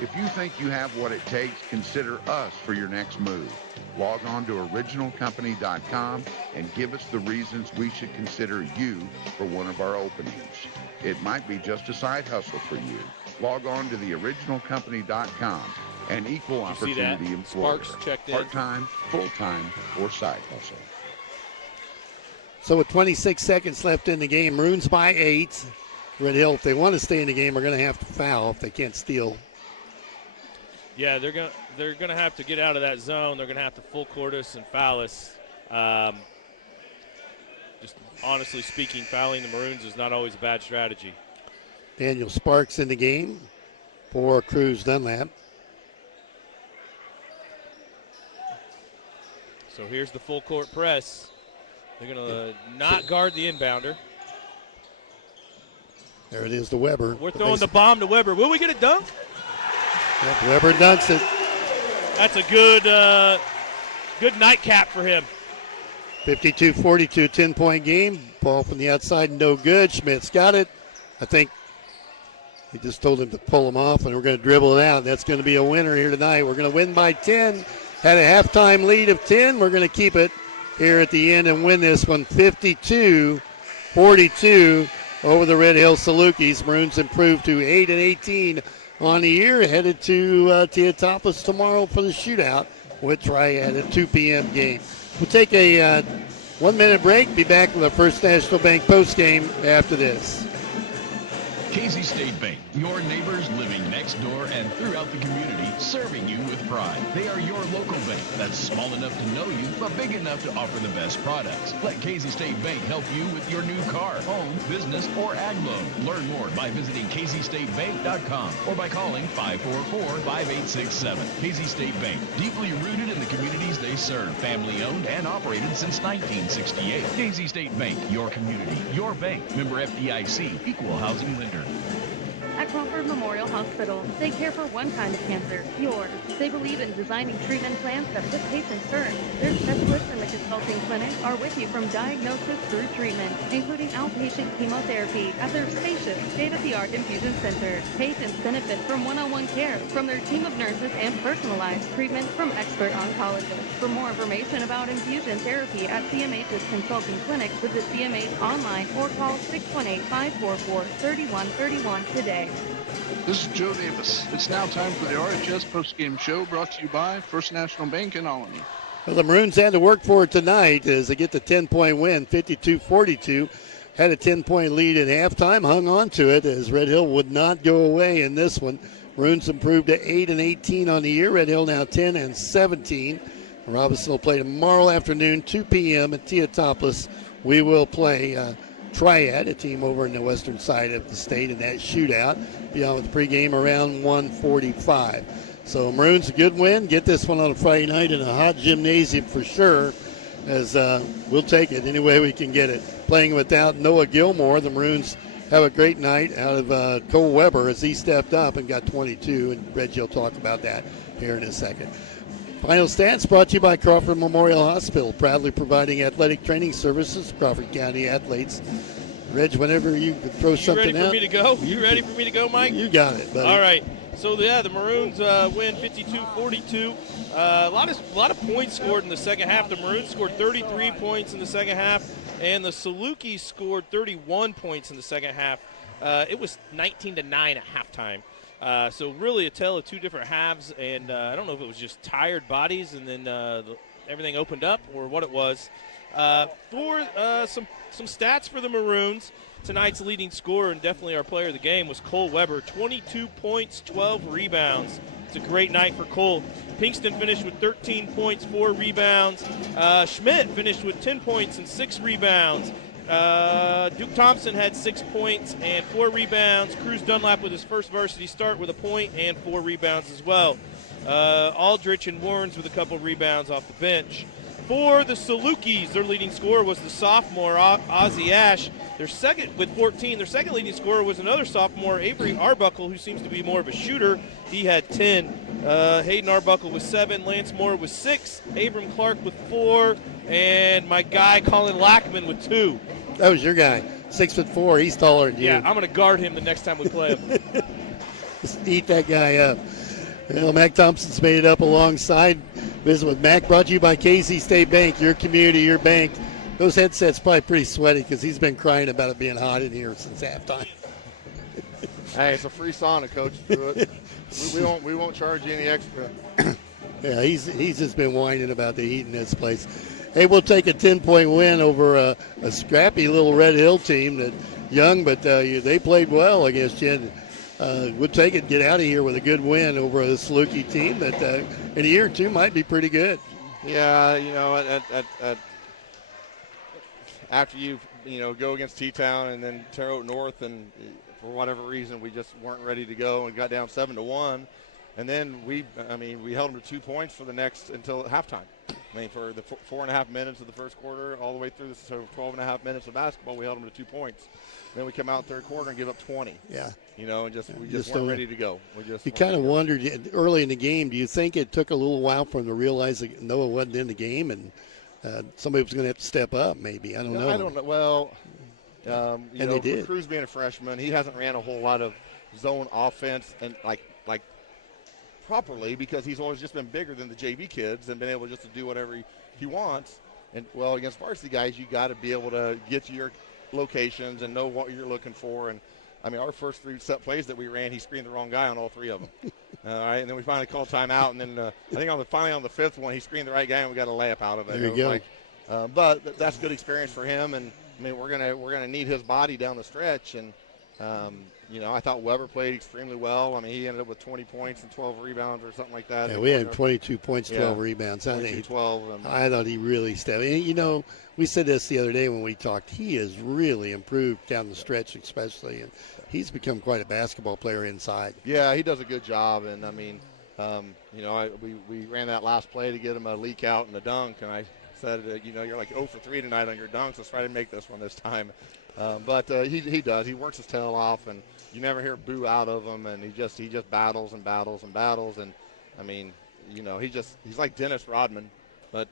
If you think you have what it takes, consider us for your next move. Log on to originalcompany.com and give us the reasons we should consider you for one of our openings. It might be just a side hustle for you. Log on to theoriginalcompany.com. An equal opportunity employer. Sparks checked in. Part-time, full-time, or side hustle. So with 26 seconds left in the game, Maroons by 8. Red Hill, if they want to stay in the game, are going to have to foul if they can't steal. Yeah, they're gonna have to get out of that zone. They're gonna have to full court us and foul us. Just honestly speaking, fouling the Maroons is not always a bad strategy. Daniel Sparks in the game for Cruz Dunlap. So here's the full court press. They're going to not guard the inbounder. There it is to Weber. We're throwing the bomb to Weber. Will we get a dunk? Yep, Weber dunks it. That's a good nightcap for him. 52-42, 10-point game. Ball from the outside, no good. Schmidt's got it. I think he just told him to pull him off, and we're going to dribble it out. That's going to be a winner here tonight. We're going to win by 10. Had a halftime lead of 10. We're going to keep it here at the end and win this one 52-42 over the Red Hill Salukis. Maroons improved to 8-18 on the year, headed to Teotopolis tomorrow for the shootout with Triad at 2 p.m. game. We'll take a 1-minute break, be back with our First National Bank post game after this. Casey State Bank, your neighbors living next door and throughout the community, serving you with pride. They are your local bank that's small enough to know you, but big enough to offer the best products. Let Casey State Bank help you with your new car, home, business, or ag loan. Learn more by visiting CaseyStateBank.com or by calling 544-5867. Casey State Bank, deeply rooted in the communities they serve, family-owned and operated since 1968. Casey State Bank, your community, your bank. Member FDIC, equal housing lender. At Crawford Memorial Hospital. They care for one kind of cancer, yours. They believe in designing treatment plans that put patients first. Their specialists in the consulting clinic are with you from diagnosis through treatment, including outpatient chemotherapy at their spacious, state-of-the-art infusion center. Patients benefit from one-on-one care from their team of nurses and personalized treatment from expert oncologists. For more information about infusion therapy at CMH's consulting clinic, visit CMH online or call 618-544-3131 today. This is Joe Davis. It's now time for the RHS postgame show brought to you by First National Bank in Alany. Well, the Maroons had to work for it tonight as they get the 10-point win, 52-42. Had a 10-point lead at halftime, hung on to it as Red Hill would not go away in this one. Maroons improved to 8-18 on the year. Red Hill now 10-17. Robinson will play tomorrow afternoon, 2 p.m. at Teotopolis. We will play Triad, a team over in the western side of the state, in that shootout. Be on with the pregame around 1:45. So Maroons, a good win. Get this one on a Friday night in a hot gymnasium for sure, as we'll take it any way we can get it. Playing without Noah Gilmore, the Maroons have a great night out of Cole Weber as he stepped up and got 22, and Reggie will talk about that here in a second. Final stats brought to you by Crawford Memorial Hospital, proudly providing athletic training services to Crawford County athletes. Reg, whenever you could throw something out. You ready for me to go? You ready for me to go, Mike? You got it, buddy. All right. So, yeah, the Maroons win 52-42. A lot of points scored in the second half. The Maroons scored 33 points in the second half, and the Salukis scored 31 points in the second half. It was 19-9 at halftime. So really a tale of two different halves, and I don't know if it was just tired bodies and then everything opened up or what it was. For some stats for the Maroons, tonight's leading scorer and definitely our player of the game was Cole Weber, 22 points, 12 rebounds. It's a great night for Cole. Pinkston finished with 13 points, 4 rebounds. Schmidt finished with 10 points and 6 rebounds. Duke Thompson had 6 points and 4 rebounds. Cruz Dunlap with his first varsity start with a point and 4 rebounds as well. Aldrich and Warrens with a couple rebounds off the bench. For the Salukis, their leading scorer was the sophomore Ozzie Ash. Their second with 14. Their second leading scorer was another sophomore, Avery Arbuckle, who seems to be more of a shooter. He had 10. Hayden Arbuckle with 7. Lance Moore with 6. Abram Clark with 4. And my guy, Colin Lackman, with 2. That was your guy. 6'4". He's taller than you. Yeah, I'm going to guard him the next time we play him. Just eat that guy up. Well, Mac Thompson's made it up alongside. Visit with Mac, brought to you by KC State Bank, your community, your bank. Those headsets probably pretty sweaty because he's been crying about it being hot in here since halftime. Hey, it's a free sauna, Coach. Do it. we won't charge you any extra. Yeah, he's just been whining about the heat in this place. Hey, we'll take a 10-point win over a scrappy little Red Hill team that young, but they played well against you. We'll take it, get out of here with a good win over a Saluki team that in a year or two might be pretty good. Yeah, after you go against T-Town and then Terre Haute North, and for whatever reason we just weren't ready to go and got down 7-1, and then we held them to 2 points for the next until halftime. For the 4.5 minutes of the first quarter, all the way through the 12.5 minutes of basketball, we held them to 2 points. Then we come out third quarter and give up 20. Yeah. And we just weren't ready to go. You kind of wondered early in the game, do you think it took a little while for them to realize that Noah wasn't in the game and somebody was going to have to step up maybe? I don't know. I don't know. Well, they did. Cruz being a freshman, he hasn't ran a whole lot of zone offense and like properly because he's always just been bigger than the JV kids and been able just to do whatever he wants. And, well, against varsity guys, you got to be able to get to your locations and know what you're looking for. And, our first 3 set plays that we ran, he screened the wrong guy on all 3 of them. All right, and then we finally called timeout. And then I think finally on the 5th one, he screened the right guy and we got a layup out of it. There you go. But that's good experience for him. And, we're gonna need his body down the stretch. And, I thought Weber played extremely well. He ended up with 20 points and 12 rebounds or something like that. Yeah, we had 22 points, 12 rebounds. I thought he really stepped. And, we said this the other day when we talked. He has really improved down the stretch, especially, and he's become quite a basketball player inside. Yeah, he does a good job. And we ran that last play to get him a leak out and a dunk, and I said, you're like 0 for 3 tonight on your dunks. Let's try to make this one this time. But he does. He works his tail off, and you never hear boo out of him, and he just battles and battles and battles. And I mean, he's like Dennis Rodman, but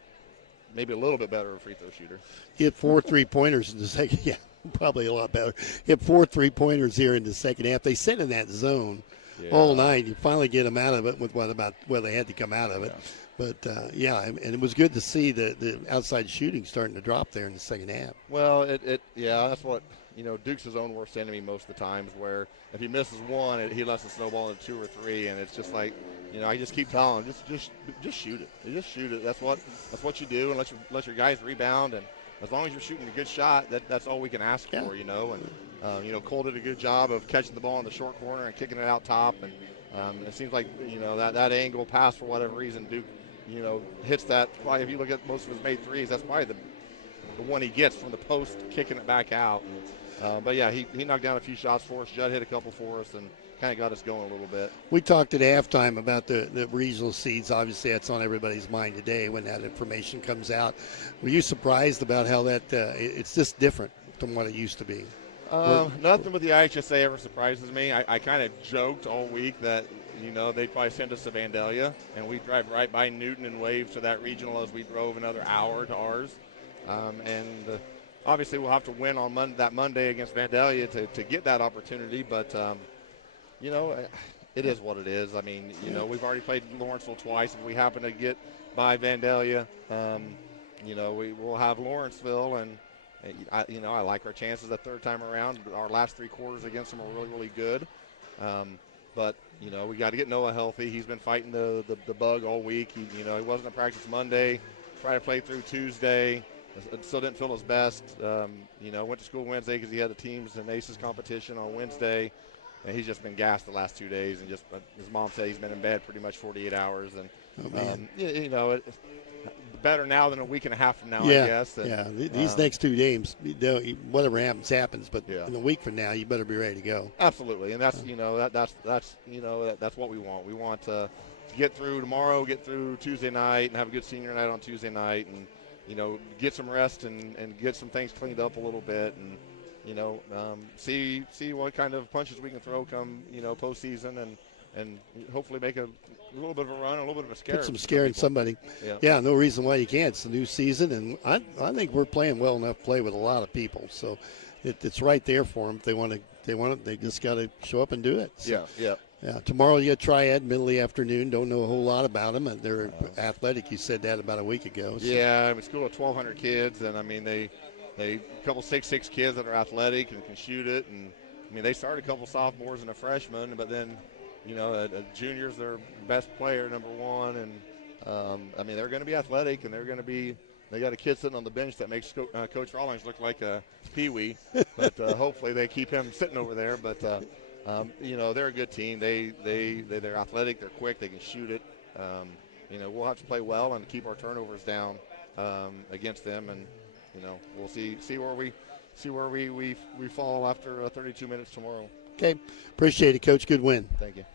maybe a little bit better of a free throw shooter. He hit 4 3-pointers in the second. Yeah, probably a lot better. Hit 4 3-pointers here in the second half. They sit in that zone all night. You finally get them out of it with they had to come out of it. Yeah. But, and it was good to see the outside shooting starting to drop there in the second half. Well, that's what, Duke's his own worst enemy most of the times, where if he misses one, he lets it snowball into 2 or 3, and it's just like, I just keep telling him, just shoot it. Just shoot it. That's what you do, and let your guys rebound, and as long as you're shooting a good shot, that's all we can ask for, And, Cole did a good job of catching the ball in the short corner and kicking it out top, and it seems like, that angle pass, for whatever reason, Duke, hits that. Probably if you look at most of his made threes, that's probably the one he gets from the post, kicking it back out. But yeah, he knocked down a few shots for us. Judd hit a couple for us and kind of got us going a little bit. We talked at halftime about the regional seeds. Obviously, that's on everybody's mind today when that information comes out. Were you surprised about how that it's just different from what it used to be? Nothing with the IHSA ever surprises me. I kind of joked all week that, they'd probably send us to Vandalia, and we'd drive right by Newton and wave to that regional as we drove another hour to ours. Obviously, we'll have to win on that Monday against Vandalia to get that opportunity, but, it is what it is. I mean, we've already played Lawrenceville twice. If we happen to get by Vandalia, we'll have Lawrenceville, and I like our chances the third time around. Our last 3 quarters against them are really, really good. But, we got to get Noah healthy. He's been fighting the bug all week. He wasn't at practice Monday, tried to play through Tuesday, still didn't feel his best. Went to school Wednesday because he had the teams and aces competition on Wednesday. And he's just been gassed the last 2 days, and just his mom said he's been in bed pretty much 48 hours. And better now than a week and a half from now, I guess. And, these next 2 games, whatever happens. But in a week from now, you better be ready to go. Absolutely, and that's that's what we want. We want to get through tomorrow, get through Tuesday night, and have a good senior night on Tuesday night, and get some rest and get some things cleaned up a little bit, and see what kind of punches we can throw come postseason, and hopefully make a little bit of a run, a little bit of a scare. Put some scare in somebody. Yeah, no reason why you can't. It's a new season, and I think we're playing well enough to play with a lot of people. So it's right there for them. If they want it, they just got to show up and do it. So, yeah. Tomorrow you got Triad, middle of the afternoon. Don't know a whole lot about them. They're athletic. You said that about a week ago. So. Yeah, I'm a school of 1,200 kids, and I mean they a couple 6'6" kids that are athletic and can shoot it, and I mean they started a couple sophomores and a freshman, but then a junior's their best player, number 1, and I mean they're going to be athletic, and they got a kid sitting on the bench that makes Coach Rawlings look like a peewee, but hopefully they keep him sitting over there. But they're a good team. They're athletic, they're quick, they can shoot it. We'll have to play well and keep our turnovers down against them, and we'll see where we fall after 32 minutes tomorrow. Okay, appreciate it, Coach. Good win. Thank you.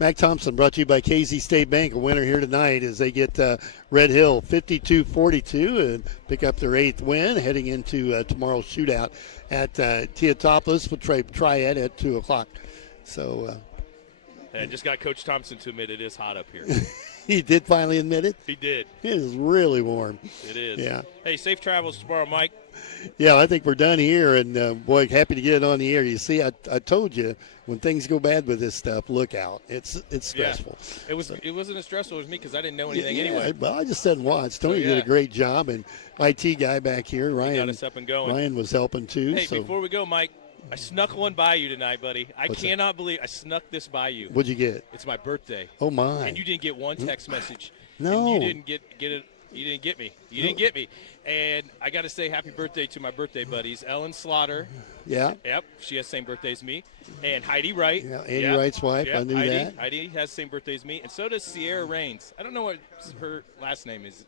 Mac Thompson, brought to you by KZ State Bank. A winner here tonight as they get Red Hill 52-42 and pick up their 8th win, heading into tomorrow's shootout at Teotopoulos with Triad at 2 o'clock. So, I just got Coach Thompson to admit it is hot up here. He did finally admit it? He did. It is really warm. It is. Yeah. Hey, safe travels tomorrow, Mike. Yeah, I think we're done here, and boy, happy to get it on the air. You see, I told you when things go bad with this stuff, look out. It's stressful. Yeah. It wasn't as stressful as me because I didn't know anything anyway. Well, I just said watch. Tony did a great job, and IT guy back here, Ryan. Got us up and going. Ryan was helping too. Hey, before we go, Mike, I snuck one by you tonight, buddy. I cannot believe I snuck this by you. What'd you get? It's my birthday. Oh my! And you didn't get one text message. No, and you didn't get it. You didn't get me. You didn't get me. And I got to say happy birthday to my birthday buddies, Ellen Slaughter. Yeah. Yep. She has the same birthday as me. And Heidi Wright. Yeah, Andy Wright's wife. Yep. I knew that. Heidi has the same birthday as me. And so does Sierra Raines. I don't know what her last name is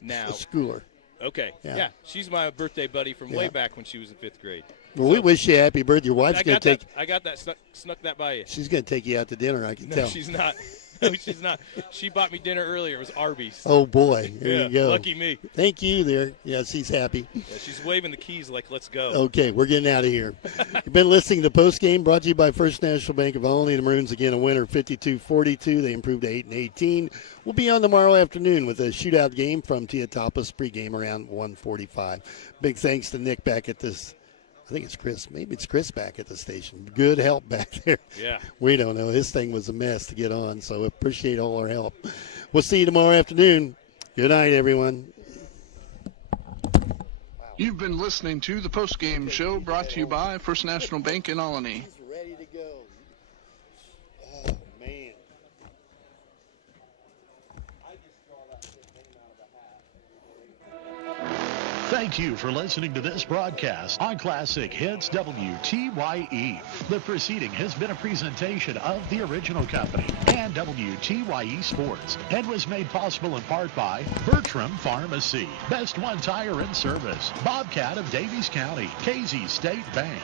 now. Schooler. Okay. Yeah. She's my birthday buddy from way back when she was in 5th grade. Well, we wish you a happy birthday. Your wife's going to take. I got that. Snuck that by you. She's going to take you out to dinner, I can tell. No, she's not. No, she's not. She bought me dinner earlier. It was Arby's. Oh, boy. There you go. Lucky me. Thank you there. Yeah, she's happy. Yeah, she's waving the keys like, let's go. Okay, we're getting out of here. You've been listening to Post Game, brought to you by First National Bank of Olney. The Maroons again a winner, 52-42. They improved to 8-18. We'll be on tomorrow afternoon with a shootout game from Teotapas, pregame around 1:45. Big thanks to Nick back at this. I think it's Chris. Maybe it's Chris back at the station. Good help back there. Yeah. We don't know. His thing was a mess to get on, so appreciate all our help. We'll see you tomorrow afternoon. Good night, everyone. You've been listening to the post-game show brought to you by First National Bank in Olney. Ready to go. Oh, man. Thank you for listening to this broadcast on Classic Hits WTYE. The proceeding has been a presentation of the original company and WTYE Sports and was made possible in part by Bertram Pharmacy, Best One Tire in Service, Bobcat of Davies County, KZ State Bank.